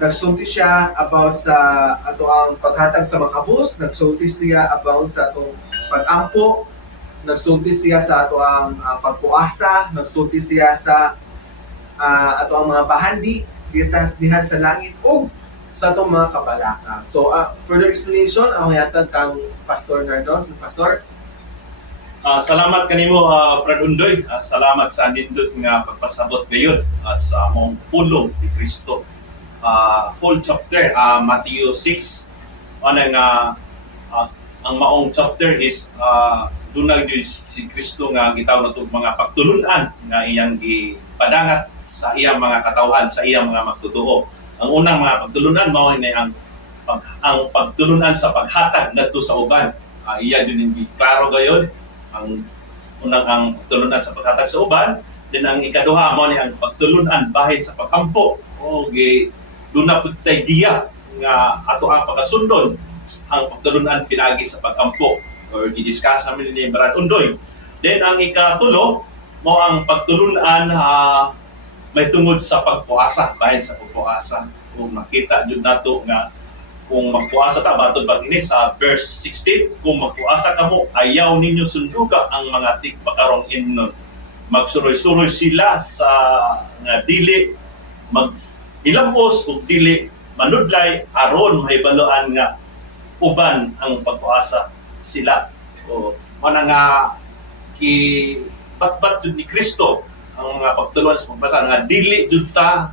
nagsulti siya about sa ato ang paghatag sa makabus, nagsulti siya about sa atong pag-ampo, nagsulti siya sa ato ang pagpuasa, nagsulti siya sa ato ang mga bahandi diha sa langit o sa atong mga kabalaka. So, further explanation, ako yatag kang Pastor Nardos. Pastor? Salamat kanimo, Brad Undoy. Salamat sa nindot nga pagpasabot gayon sa mong pulong ni Kristo. Whole chapter, Matthew 6. Ang maong chapter is dunay si Kristo nga gitawag nato mga pagtulunan nga iyang gipadangat sa iyang mga katawhan, sa iyang mga magtutuo. Ang unang mga pagtulunan mao ni ang pagtulunan sa paghatag ngadto sa uban. Iya din hindi klaro gayon. Ang unang ang pagtulunan sa paghatag sa uban, then ang ikaduha mao ni ang pagtulunan bahin sa paghampo. O duna pud tay diya nga ato ang pagkasundon ang pagtulunan pinagi sa paghampo or di-discuss namin ni Brad Undoy. Then ang ikatulo mo ang pagtulunan may tungod sa pagpuasa, bahin sa pagpuasa. Kung makita jud nato nga kung magpuasa ta batud pag ini sa verse 16, kung magpuasa kamo ayaw ninyo sunduga ang mga tigpakarong imnon. Magsuroy-suroy sila sa nga dili maghilamos ug dili manudlay aron mahibaloan nga uban ang pagpuasa sila. O mana nga batbat jud ni Kristo ang mga pagtuluan sa pagbasa nga dili jud ta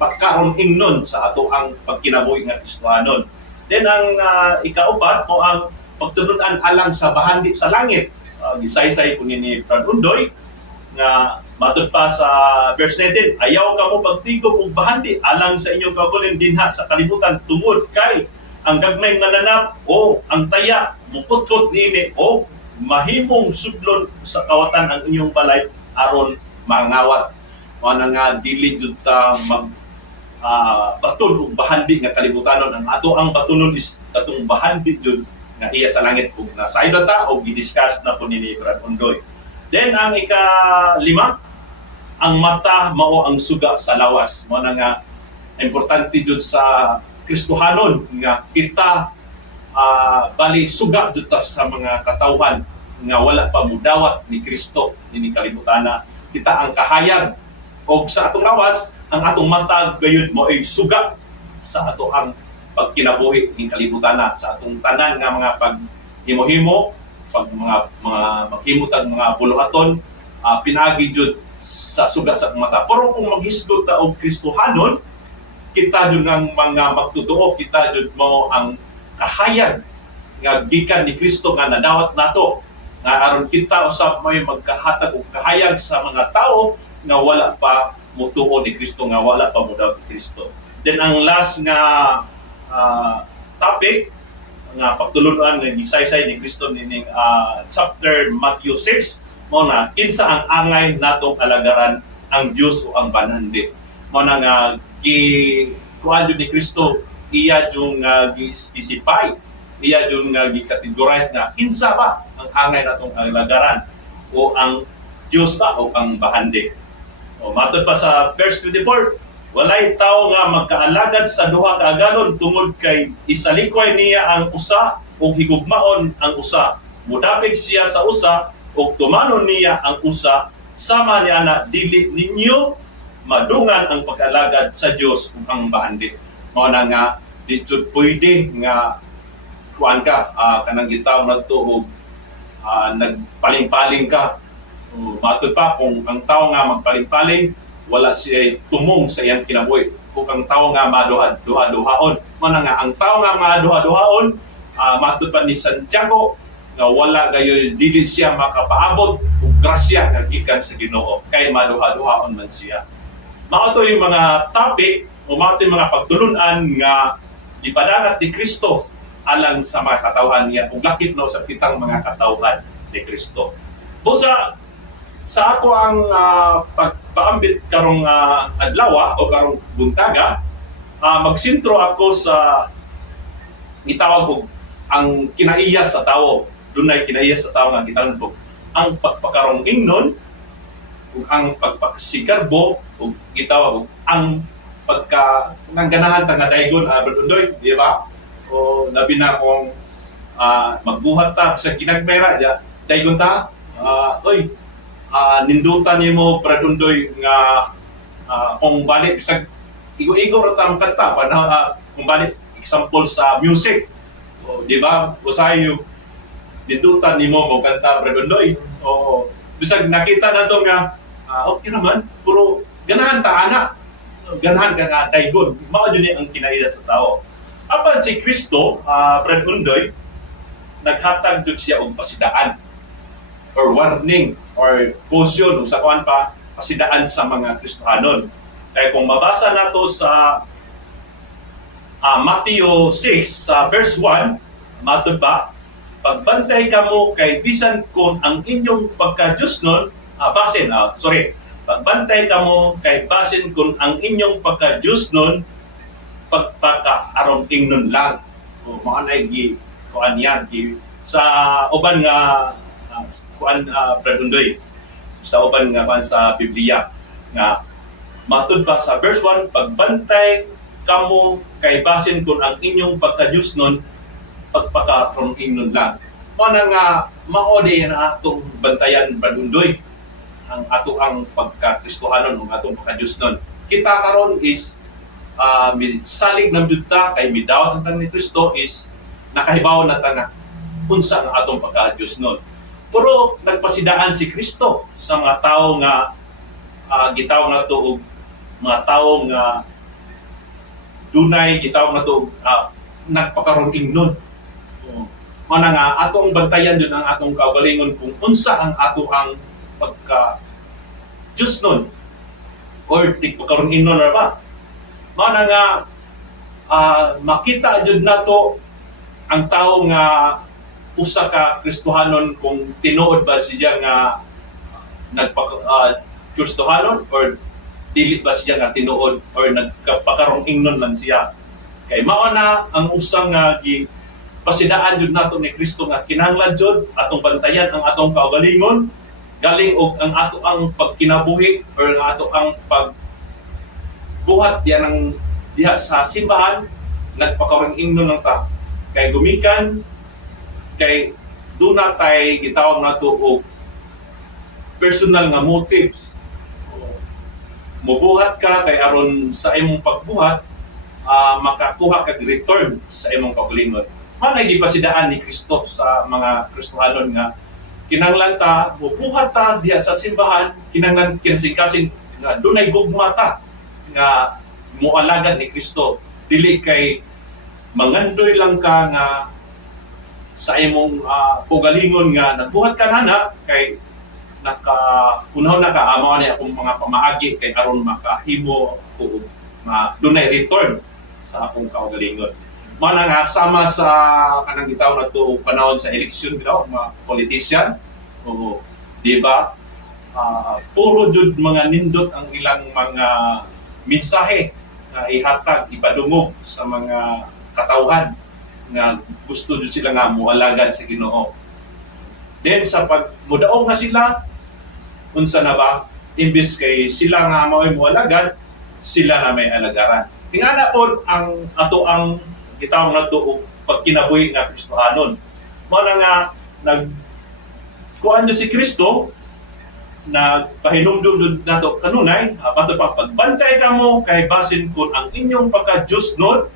pagkaron ingnon sa ato ang pagkinabuhi nga Kristohanon. Then ang ikaupat mo ang pagtulunan alang sa bahandi sa langit. Gisaysay ko ni Brad Undoy nga matud pa sa verse 19, ayaw kamo pagtigom og bahandi alang sa inyong kaugalingon dinha sa kalibutan tungod kay ang gagmay nga nanap o ang taya mukutkot niini o mahimong sudlon sa kawatan ang inyong balay aron mangawat. Mao nga dili jud ta batul ug bahandi nga kalibutanon. Ang ato ang batunon is katong bahandi jud nga iya sa langit ug nasaylo ta og gi-discuss na po ni Brad Undoy. Then ang ikalima, ang mata mao ang suga sa lawas. Mao nga importante jud sa Kristohanon nga kita bali suga jud ta sa mga katawhan nga wala pa mudawat ni Kristo ni kalibutana. Kita ang kahayag og sa atong lawas ang atong mata gayud mo ay suga sa ato ang pagkinabuhi ni kalibutana sa atong tanan nga mga paghimo-himo, pag mga maghimutang mga buluhaton, pinagi jud sa suga sa atong mata. Pero kung maghisgot ta og Kristohanon, kita jud ang mga magtutuo, kita jud mo ang kahayag nga gikan ni Kristo nga nadawat nato nga aron kita usab may magkahatag og kahayag sa mga tao nga wala pa mutuo ni Kristo, nga wala pa mudawat ni Kristo. Then ang last nga topic nga pagtulunan nga gisaysay ni Kristo nining chapter Matthew 6 mao na kinsa ang angay natong alagaran ang Dios o ang banhandi. Mao na nga kuan ni Kristo iya jung gi-specify, iya jung gi-categorize na kinsa ba ang angay natong alagaran o ang Dios ba o ang bahandi. O matod pa sa verse 24, walay tao nga magkaalagad sa duha ka agalon tungod kay isalikway niya ang usa ug higugmaon ang usa. Mudapig siya sa usa ug tumanon niya ang usa, sama niya na dili ninyo madungan ang pag-alagad sa Dios ug ang bahandi. Mao na nga di jud pwede nga kuan ka kanang gitaw nadto og nagpaling-paling ka. Matod pa kung ang tao nga magpaling-paling, wala siya tumong sa iyang kinabuhi. Kung ang tao nga maduha-duhaon, mao na nga ang tao nga maduha-duhaon, matod pa ni Santiago nga wala gayoy dili siya makapaabot og grasya nga gikan sa Ginoo kay maduha-duhaon man siya. Mao to yung mga topic o mao to yung mga pagtulunan nga ipadangat ni Kristo alang sa mga katawhan niya ug lakip no sa kitang mga katawhan ni Kristo. Busa sa ako ang pagpaambit karong adlaw o karong buntaga magsintro ako sa gitawag ko ang kinaiya sa tao. Dunay kinaiya sa tao nga gitawag ko ang pagpakarong ingnon ug ang pagpakasigarbo ug gitawag og ang pagka nangganahan ta nga daygon Brad, di ba? O labi na kung magbuhat ta sa ginagmera daygon ta nindutan nimo Brad nga kung balik sa igo-igo ra ta ang kanta kung balik example sa music o di ba usahay nindutan nimo mo kanta Brad o bisag nakita nato nga okay naman puro ganahan ta ana ganahan ka nga daygon mao jud ni ang kinaiya sa tao apan si Kristo Brad Undoy naghatag jud siya og pasidaan or warning or caution sa kuan pa pasidaan sa mga Kristohanon kay kung mabasa nato sa Matthew 6 verse 1 matud ba pagbantay kamo kay bisan kung ang inyong pagka-Diosnon pagbantay kamo kay basin kung ang inyong pagka-Diosnon pagpaka-aron ingnon lang o mga naigi kuan yan sa uban nga kuan Brad Undoy sa uban nga kuan sa Biblia nga matud pa sa verse 1 pagbantay kamo kay basin kung ang inyong pagka-Diosnon pagpaka-aron ingnon lang mana nga maode na atong bantayan Brad Undoy ang ato ang pagka-Kristohanon ang atong pagka-Diosnon kita karon is salig ng Juda kay midawat ang tang ni Kristo is nakahibaw na tanga unsa ang atong pagka-Diosnon pero nagpasidaan si Kristo sa mga tao nga gitawag nato og mga tao nga dunay gitawag nato nagpakaron ingnon mana nga atong bantayan jud ang atong kaugalingon kung unsa ang ato ang pagka-Diosnon or tigpakaron ingnon ra ba mana nga makita jud nato ang tao nga usa ka Kristohanon kung tinuod ba siya nga Kristohanon or dili ba siya nga tinuod or nagpakarong ingnon lang siya kay mao na ang usang nga pasidaan jud nato ni Kristo nga kinahanglan jud atong bantayan ang atong kaugalingon galing og ang ato ang pagkinabuhi or ang ato ang pagbuhat diha sa simbahan nagpakarong ingnon lang ta kay gumikan kay duna tay gitawag nato og personal nga motives mubuhat ka kay aron sa imong pagbuhat makakuha kag return sa imong kaugalingon manay gipasidaan ni Kristo sa mga Kristohanon nga kinahanglan ta mubuhat ta diha sa simbahan kinahanglan kinasing-kasing nga dunay gugma ta nga mualagad ni Kristo dili kay mangandoy lang ka nga sa imong kaugalingon nga nagbuhat ka nana kay nakapunaw na ka amo ni akong mga pamaagi kay aron makahimo ko dunay return sa akong kaugalingon mana nga sama sa kanang gitawag nato panahon sa eleksyon bitaw mga politician o di ba puro jud mga nindot ang ilang mga mensahe na ihatag ipadungog sa mga katawhan nga gusto jud sila nga moalagad sa Ginoo then sa pagmudaog na sila unsa na ba imbis kay sila nga mao'y moalagad sila na may alagaran ingana pod ang ato ang gitawag nato og pagkinabuhi nga Kristohanon mao nga kuan si Kristo nagpahinumdum jud nato kanunay apato pa pagbantay kamo kay basin kun ang inyong pagka-Diosnon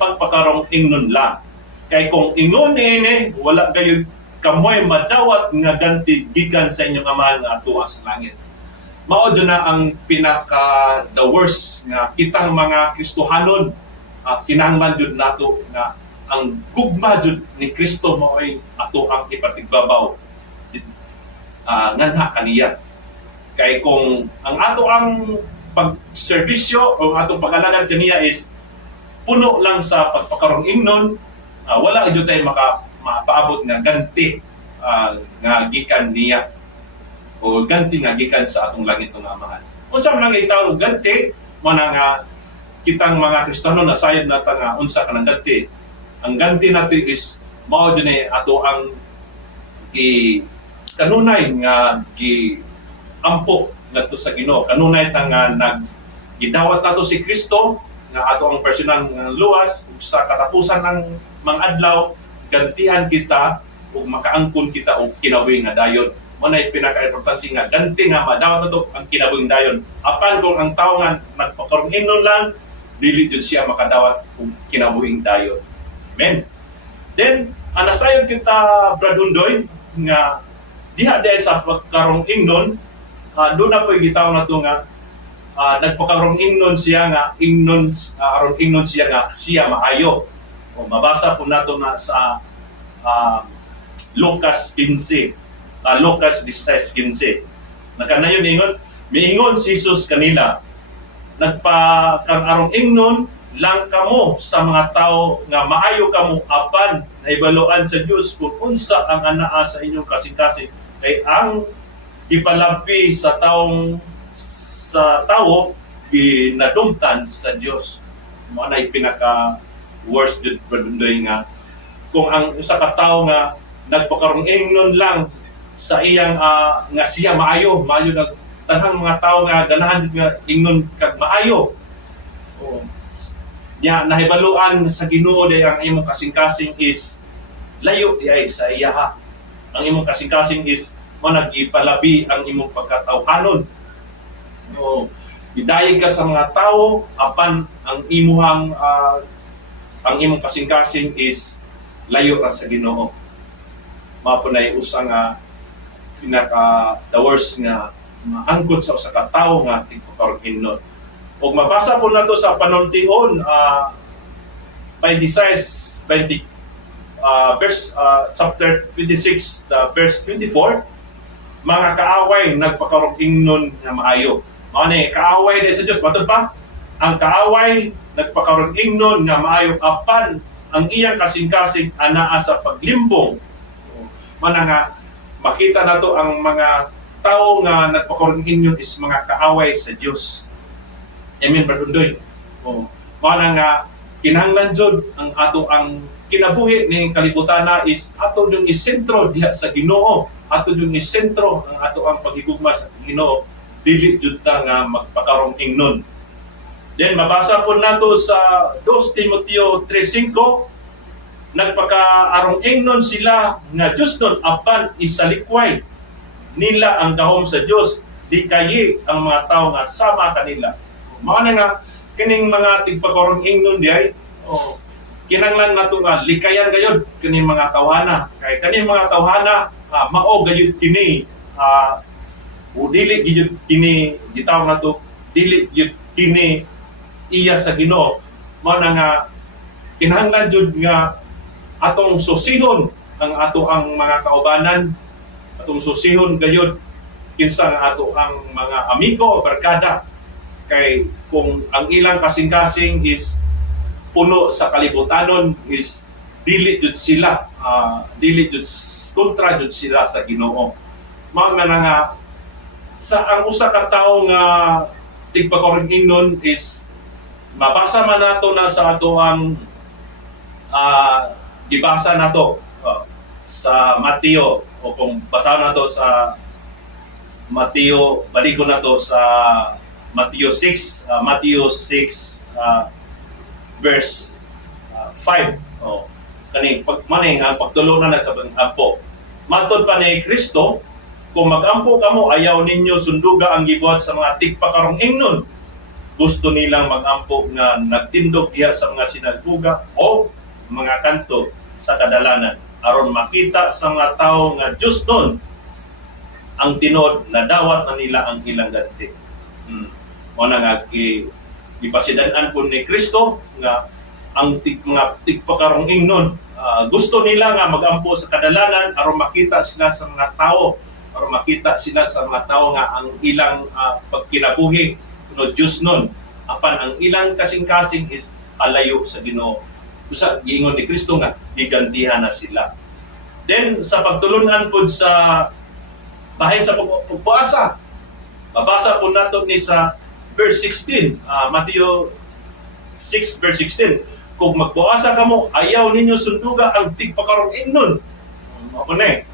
pagpakarong ingnon lang kay kung ingon ini wala gayud kamoy madawat nga ganti gikan sa inyong Ama nga atuwa sa langit mao jud na ang pinaka the worst nga kitang mga Kristohanon kinahanglan jud nato nga ang gugma jud ni Kristo mao'y ato ang ipatigbabaw nganha kaniya kay kung ang ato ang pagserbisyo o atong pag-alagad kaniya is puno lang sa pagpakarong ingnon wala jud tay mapaabot nga ganti nga gikan niya o ganti nga gikan sa atong langit nga Amahan unsa man nga itawag ganti mo na nga kitang mga Kristiyano nasayod nata nga unsa kanang ganti. Ang ganti natin is mao dinhi ato ang kanunay nga ampo ngadto sa Ginoo. Kanunay ta nga gidawat nato si Kristo nga ato ang personal nga luwas ug sa katapusan ng mga adlaw gantihan kita ug makaangkon kita og kinabuhi nga dayon. Mo na pinaka-importante nga ganti nga madawat nato ang kinabuhing dayon. Apan kung ang tawo nga nagpakaron inon lang dili jud siya makadawat og kinabuhing dayon. Amen. Then anasayod kita Brad Undoy nga diha sa pagkarong ingnon doon na po gitaw na to nga nagpakarong ingnon siya nga aron ingnon siya nga siya maayo. O mabasa po nato na sa Lucas 15, Lucas 16:15. Nakanayon ingon, miingon si Jesus kanila, nagpakarong ingnon lang kamo sa mga tao nga maayo kamo apan naibaluan sa Dios kung unsa ang anaa sa inyong kasing-kasing kay ang ipalabi sa tawo ginadumtan sa Dios. Mao na pinaka worst jud Brad nga kung ang usa ka tawo nga nagpakarong ingnon lang sa iyang nga siya maayo nag tanang mga tao nga ganahan nga ingnon kag maayo. Ya nahibaluan sa Ginoo day ang imong kasing-kasing is layo diay sa iyaha. Ang imong kasing-kasing is mo nagipalabi ang imong pagkatawhanon. Idayeg ka sa mga tao apan ang imong kasing-kasing is layo ra sa Ginoo. Mapunay usa nga pinaka the worst nga maangkot sa usa ka tawo nga tigpakarong ingnon. Og mabasa po nato sa panultihon by Desires 20 chapter 26 verse 24, mga kaaway nagpakarong ingnon nga maayo. Mao ni kaaway di sa Dios matud pa. Ang kaaway nagpakarong ingnon nga maayo apan ang iyang kasing-kasing anaa sa paglimbong. Mana nga makita nato ang mga tao nga nagpakarong ingnon is mga kaaway sa Dios. Amen, Brad Undoy. Mao nga kinahanglan jud ang ato ang kinabuhi ning kalibutan is ato yung isentro diha sa Ginoo, ato yung isentro ang ato ang paghigugma sa Ginoo, dili jud ta nga magpakarong ingnon. Then mabasa po nato sa 2 Timoteo 3:5, nagpakaarong ingnon sila nga Dios nun apan isalikway nila ang gahom sa Dios, di kayi ang mga tao nga sama kanila. Mao nga kining mga tigpakarong ingnon diay kinahanglan nato nga likayan gayud kining mga tawhana kay kining mga tawhana mao gayud kini o dili gayud kini gitaw nato dili gayud kini iya sa Ginoo. Mao nga kinahanglan jud nga atong susihon ang ato ang mga kaubanan, atong susihon gayud kinsa nga ato ang mga amigo o barkada. Kay kung ang ilang kasing-kasing is puno sa kalibutanon is dili jud sila dili jud kontra jud sila sa Ginoo. Mao nga sa ang usa ka tawo nga tigpakarong ingnon is mabasa man nato na sa ato ang gibasa nato sa Mateo o kung basa nato sa Mateo baligon nato sa Matthew 6 verse 5. Kani pagmaning ang pagtulungan sa pag-ampo. Matod pa ni Kristo, kung mag-ampo kamo ayaw ninyo sunduga ang gibuhat sa mga tigpakarong ingnon. Gusto nilang mag-ampo nga nagtindog diha sa mga sinaguga o mga kanto sa kadalanan aron makita sa mga tao nga Dios nun ang tinuod na dawat na nila ang ilang ganti. Muna nga ipasidanan po ni Kristo nga ang mga tigpakarong ingnon gusto nila nga magampo sa kadalanan aron makita sila sa mga tao, aron makita sila sa mga tao nga ang ilang pagkinabuhi no Dios nun apan ang ilang kasing-kasing is alayo sa Ginoo. Usa giingon ni Kristo nga gigantihan na sila. Then sa pagtulunan pod sa bahin sa pagpuasa, babasa po nato ni sa verse 16, Matthew 6 verse 16. Kung magbuasa ka mo, ayaw ninyo sunduga ang tigpakarong ingnon. Ako na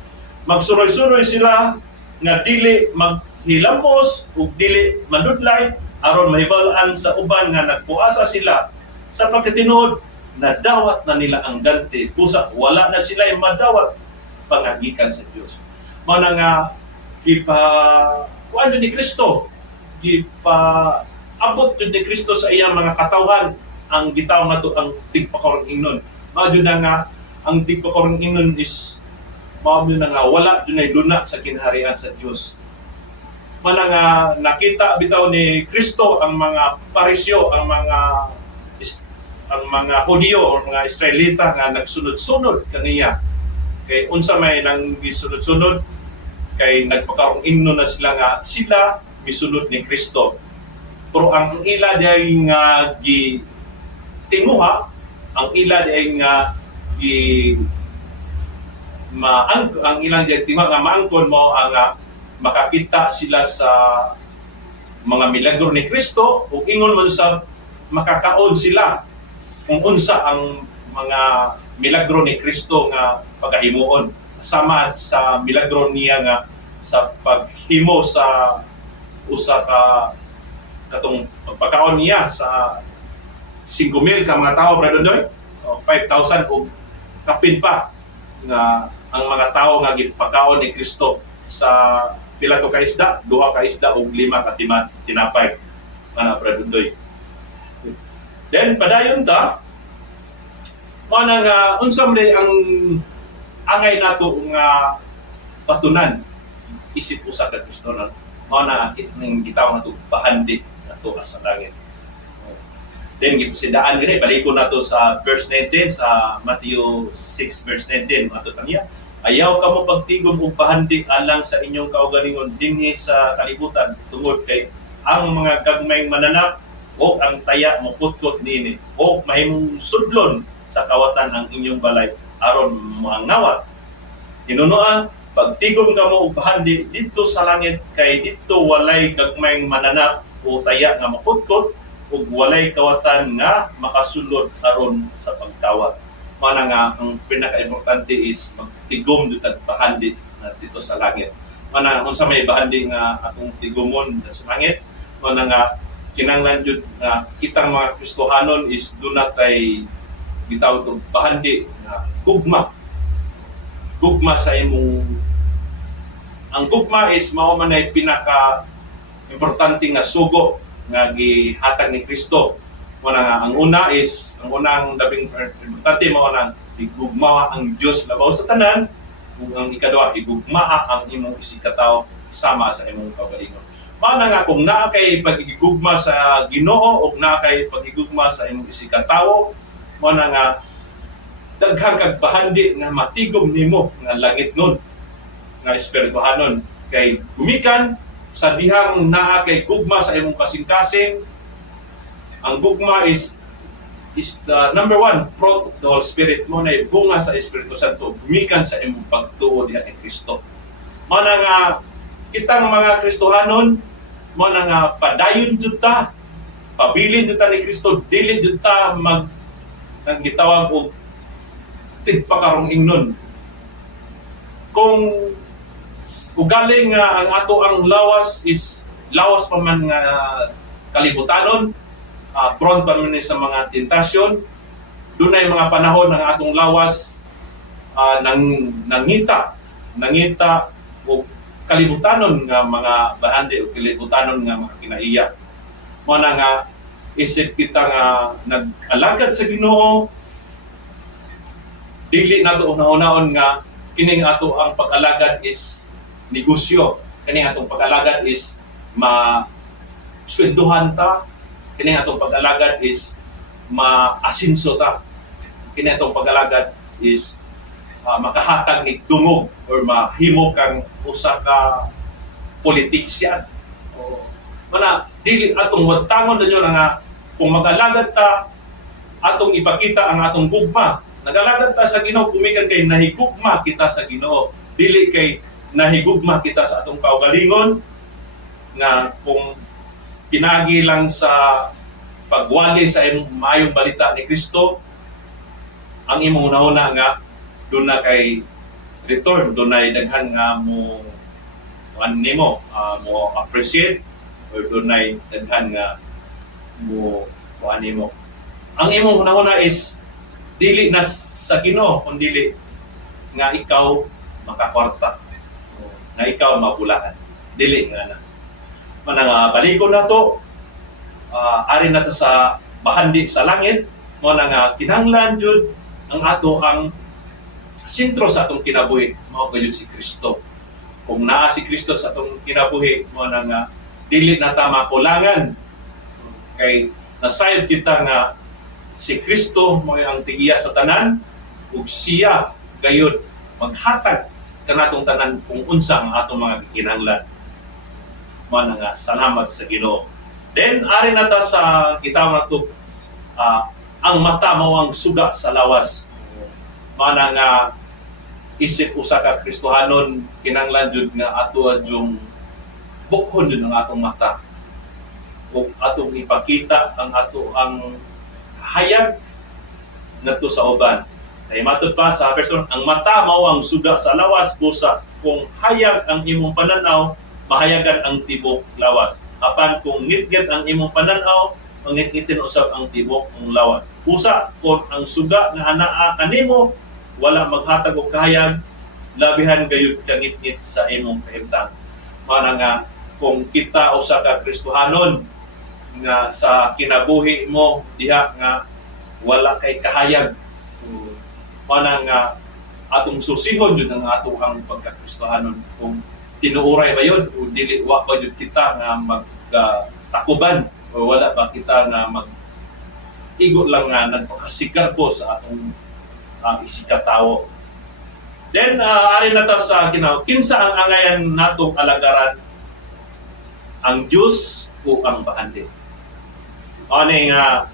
magsuroy-suroy sila nga dili maghilamos ug dili manudlay aron mahibalaan sa uban nga nagpuasa sila sa pagkatinuod na dawat na nila ang ganti kusa wala na sila yung madawat pangagikan sa Dios. Mao na nga kuan ni Kristo abot jud ni Kristo sa iyang mga katawhan ang gitawag nato ang tigpakarong ingnon. Mao jud na nga ang tigpakarong ingnon is mao na nga wala dunay duna sa kinaharian sa Dios. Mana nga nakita bitaw ni Kristo ang mga Parisyo, ang mga Hudyo o mga Israelita nga nagsunod-sunod kaniya. Kay unsa may nang gisunod-sunod kay nagpakarong ingnon na sila nga sila misunod ni Kristo. Pero ang ila diay nga tinguha, ang ila diay nga ang ilang tinguha nga maangkon mo ang makakita sila sa mga milagro ni Kristo ug ingon man sa makakaon sila kung unsa ang mga milagro ni Kristo nga pagahimuon sama sa milagro niya nga sa paghimo sa usa ka katong pagpakaon niya sa 5,000 ka mga tao Brother Doy, 5,000 ug kapin pa nga ang mga tao nga gipakaon ni Kristo sa pila to ka isda, 2 ka isda ug 5 ka tinapay ana Brother Doy. Then padayon ta mana nga unsa man ang angay nato nga patunan isip usa ka Kristohanon. Mao na ning gitawag nato bahandi nato sa langit. Then gipusidaan gani balikon nato sa verse 19 sa Matthew 6 verse 19 ato kaniya. Ayaw kamo pagtigom og bahandi alang sa inyong kaugalingon dinhi sa kalibutan tungod kay ang mga gagmayng mananap o ang taya mo putkot niini o mahimong sudlon sa kawatan ang inyong balay aron mangawat. Hinunoa pagtigom kamo og bahandi didto sa langit kay didto walay gagmayng mananap o taya nga maputkot ug walay kawatan nga makasulod aron sa pagkawat. Mana nga ang pinaka-importante is magtigom dito bahandi dito sa langit. Mana unsa may bahandi nga atong tigomon sa langit, mana nga kinahanglan jud nga kitang mga Kristohanon is duna tay gitawag og bahandi nga gugma. Gugma sa imong ang gugma is mao man ay pinaka-importante nga sugo nga gihatag ni Kristo. Muna nga, ang unang labing importante mo nang igugma ang Diyos labaw sa tanan, ug ang ikaduha igugma ang imong isikataw sama sa imong kaugalingon. Mana nga kung naa kay pagigugma sa Ginoo ug naa kay pagigugma sa imong isikatawo, mana nga daghan kag bahandi nga matigom nimo nga langit nun nga espirituhanon kay gumikan sa dihang naa kay gugma sa imong kasing-kasing. Ang gugma is the number one fruit of the Holy Spirit mo na bunga sa Espiritu Santo gumikan sa imong pagtuo diha kay Kristo. Mao na nga kitang mga Kristohanon mo na nga padayon jud ta, pabilin jud ta ni Kristo, dili jud ta ang gitawag og tigpakarong ingnon. Kung ugali nga ang ato ang lawas is lawas pa man nga kalibutanon, prone pa man sa mga tentasyon. Doon ay mga panahon ng atong lawas nangita o kalibutanon nga mga bahandi o kalibutanon nga mga kinaiya. Mo na nga isip kita nga nag-alagad sa Ginoo, dili nato una-unaon nga kining ato ang pag-alagad is negosyo. Kining atong pag-alagad is ma-sweldohan ta. Kining atong pag-alagad is ma-asinso ta. Kining atong pag-alagad is makahatag ni dungog or mahimo kang usa ka politician. Mana dili atong watangon ninyo nga kung mag-alagad ta atong ipakita ang atong gugma. Nag-alagad ta sa Ginoo kumikan kay nahigugma kita sa Ginoo. Dili kay nahigugma kita sa atong kaugalingon nga kung pinagi lang sa pagwali sa imong maayong balita ni Kristo, ang imong una nga doon na kay return, doon na daghan nga mo nimo mo appreciate or doon na daghan nga mo nimo. Ang imong una is dili na sa Ginoo kundi nga ikaw makakwarta, nga ikaw mabulahan, dili nga na manang baligon na to, ari na to sa bahandi sa langit, mo na nga kinahanglan jud ang ato ang sentro sa atong kinabuhi, mao gyud si Kristo. Kung naa si Kristo sa atong kinabuhi, mo na nga dili na ta makulangan, kay nasayod kita nga si Kristo mo ang tigiya sa tanan, ug siya gayud maghatag kanatong tanan kung unsa ang atong mga kinahanglan. Mao na nga salamat sa Ginoo. Then ari na ta sa kitawon nato, ang mata mao ang suga sa lawas. Mao na nga isip usa ka Kristohanon kinahanglan jud nga ato adjong bukhon jud ang atong mata, ug atong ipakita ang ato ang hayag ngadto sa uban. Kay matud pa sa person, ang mata mao ang suga sa lawas, busa kung hayag ang imong pananaw, mahayagan ang tibok lawas. Apan kung ngitngit ang imong pananaw, mangitngitin usab ang tibok ng lawas. Busa kung ang suga nga anaa kanimo wala maghatag og kahayag, labihan gayud kangitngit sa imong kahimtang. Mao nga kung kita usa ka Kristohanon nga sa kinabuhi mo diha nga wala kay kahayag, mao nga atong susihon jud ang ato ang pagka-Kristohanon. Kung tinuuray ba yun o dili wa ba yun kita nga magtakuban o wala ba kita nga mag-igo lang nga nagpakasigar po sa atong isikatawo. Then ari na ta sa kinsa ang angayan natong alagaran, ang Diyos o ang bahandi. Ano nga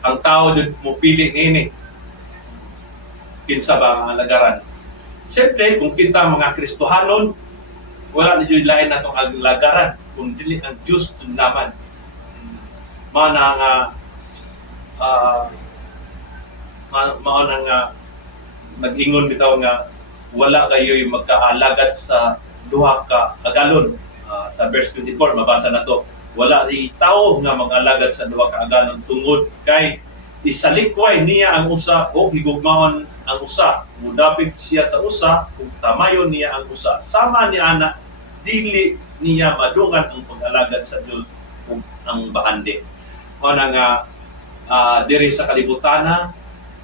ang tao dun mo pili nini, kinsa ba ang alagaran? Siyempre, kung kita mga Kristohanon, wala na yung lain natong alagaran, kung dili ang Diyos dun naman. Mauna nga nag-ingon bitaw nga wala kayo'y magkaalagad sa duha ka agalon. Sa verse 24, mabasa na to. Wala di tao nga mag-alagad sa duha ka agalon tungod kay isalikway niya ang usa o higugmaon ang usa. Mudapit siya sa usa ug tamayon niya ang usa. Sama ni ana dili niya madungan ang pag-alagad sa Dios ug ang bahandi. O na nga diri sa kalibutana,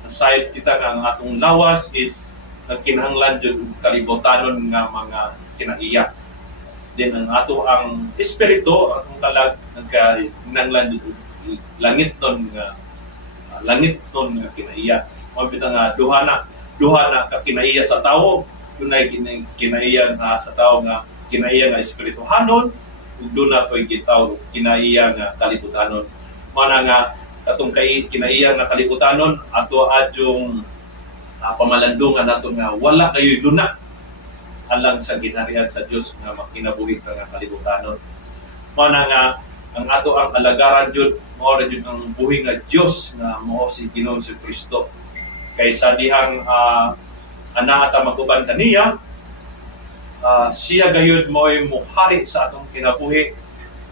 aside kita nga ang atong lawas is nagkinahanglan jud kalibutanon nga mga kinaiya. Then ang ato ang espiritu, atong kalag nagkinahanglan jud langit ton nga kinaiya. Mabita nga duha na ka kinaiya sa tawo, dunay kinaiya nga sa tawo nga kinaiya nga espirituhanon, ug duna koy gitaw kinaiya nga kalibutanon. Mana nga katong kinaiya nga kalibutanon ato adjong pamalandungan nato nga wala kayo'y duna alang sa ginharian sa Dios nga makinabuhi ka nga kalibutanon. Mana nga ang ato ang alagaran jud mao ra jud ang buhi nga Dios nga mao si Ginoong Kristo. Kaysa dihang ana ata maguban kaniya, siya gayud mo'y muhari sa atong kinabuhi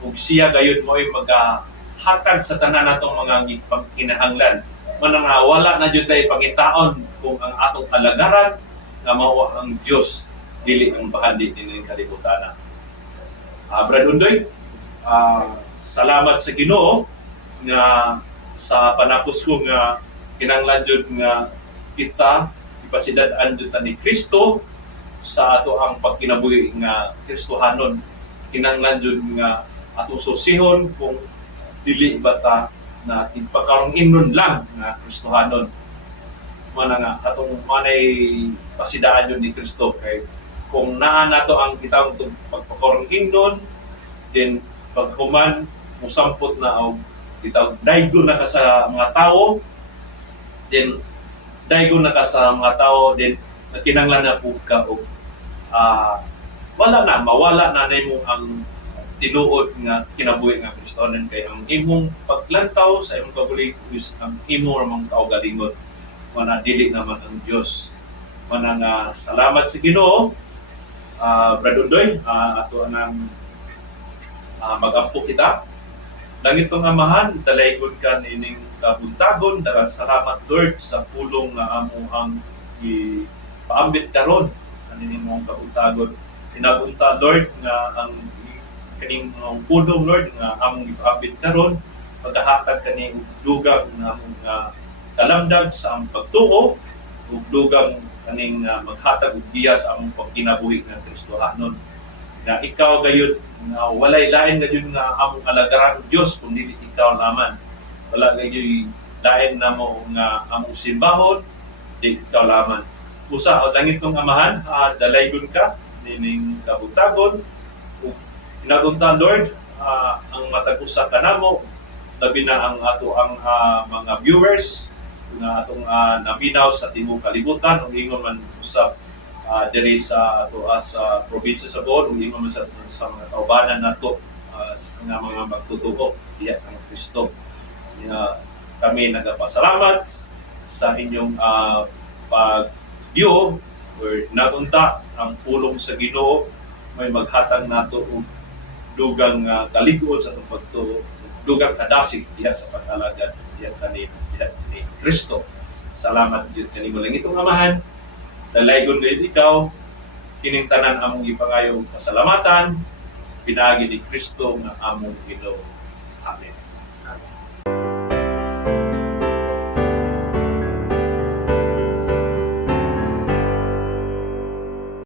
ug siya gayud mo'y maghatag sa tanan natong mga kinahanglan. Manang wala na jud tay pangitaon kung ang atong alagaran nga mao ang Dios dili ang bahandi dinhi kalibutana. Brad Undoy, salamat sa Ginoo nga sa panapos ko nga kinahanglan jud nga kita ipasidad-an jud ta ni Kristo sa ato ang pagkinabuhi nga Kristohanon. Kinahanglan jud nga atong susihon kung dili ba ta na ipakaron inon lang nga Kristohanon. Mana nga atong manay pasidaan jud ni Kristo kay kung naa nato ang kitang pagpakaron inon, then paghuman musampot na og bitaw daygon na ka sa mga tao, then daygon na ka sa mga tao, then kinahanglan na pud ka og mawala na nimo ang tinuod nga kinabuhi nga Kristohanon kay ang imong paglantaw sa imong kabulig is ang imo ramang kaugalingon mana dili naman ang Dios. Manang salamat sa Ginoo. Brad Undoy, ato nang magampo kita. Langitong Amahan, dalaygon ka nining kabuntagon, daghang salamat Lord sa pulong nga amo ang ipaambit karon kaning mong kabuntagon. Pinabunta Lord nga ang kaning pulong Lord nga among ipaambit karon, paghahatag kani dugang nga among kalamdag sa among pagtuo ug dugang kaning maghatag og giya sa among pagkinabuhi nga Kristohanon. Na ikaw gayud nga walay lain gayud nga among alagaran Dios kun dili ikaw laman. Wala gayud lain namo nga among simbahon di ikaw laman. Usa o langitong Amahan, dalaygon ka nining kabutagon ug pinagunta Lord ang matag usa kanamo labi na ang ato ang mga viewers nga atong naminaw sa tibuok kalibutan ug ingon man usab diri sa ato sa probinsya sa Bohol ug ingon man sa mga kaubanan nato nga mga magtutuo diha kang Kristo. Kami nagapasalamat sa inyong pag-view or nagunta ang pulong sa Ginoo may maghatag nato og dugang kalig-on sa atong pagtuo, dugang kadasig diha sa pag-alagad diha ni Kristo. Salamat gyud kanimo langitong Amahan. Dalaygon gayud ikaw kining tanan among ipangayo og pasalamatan pinaagi ni Kristo nga among Ginoo. Amen.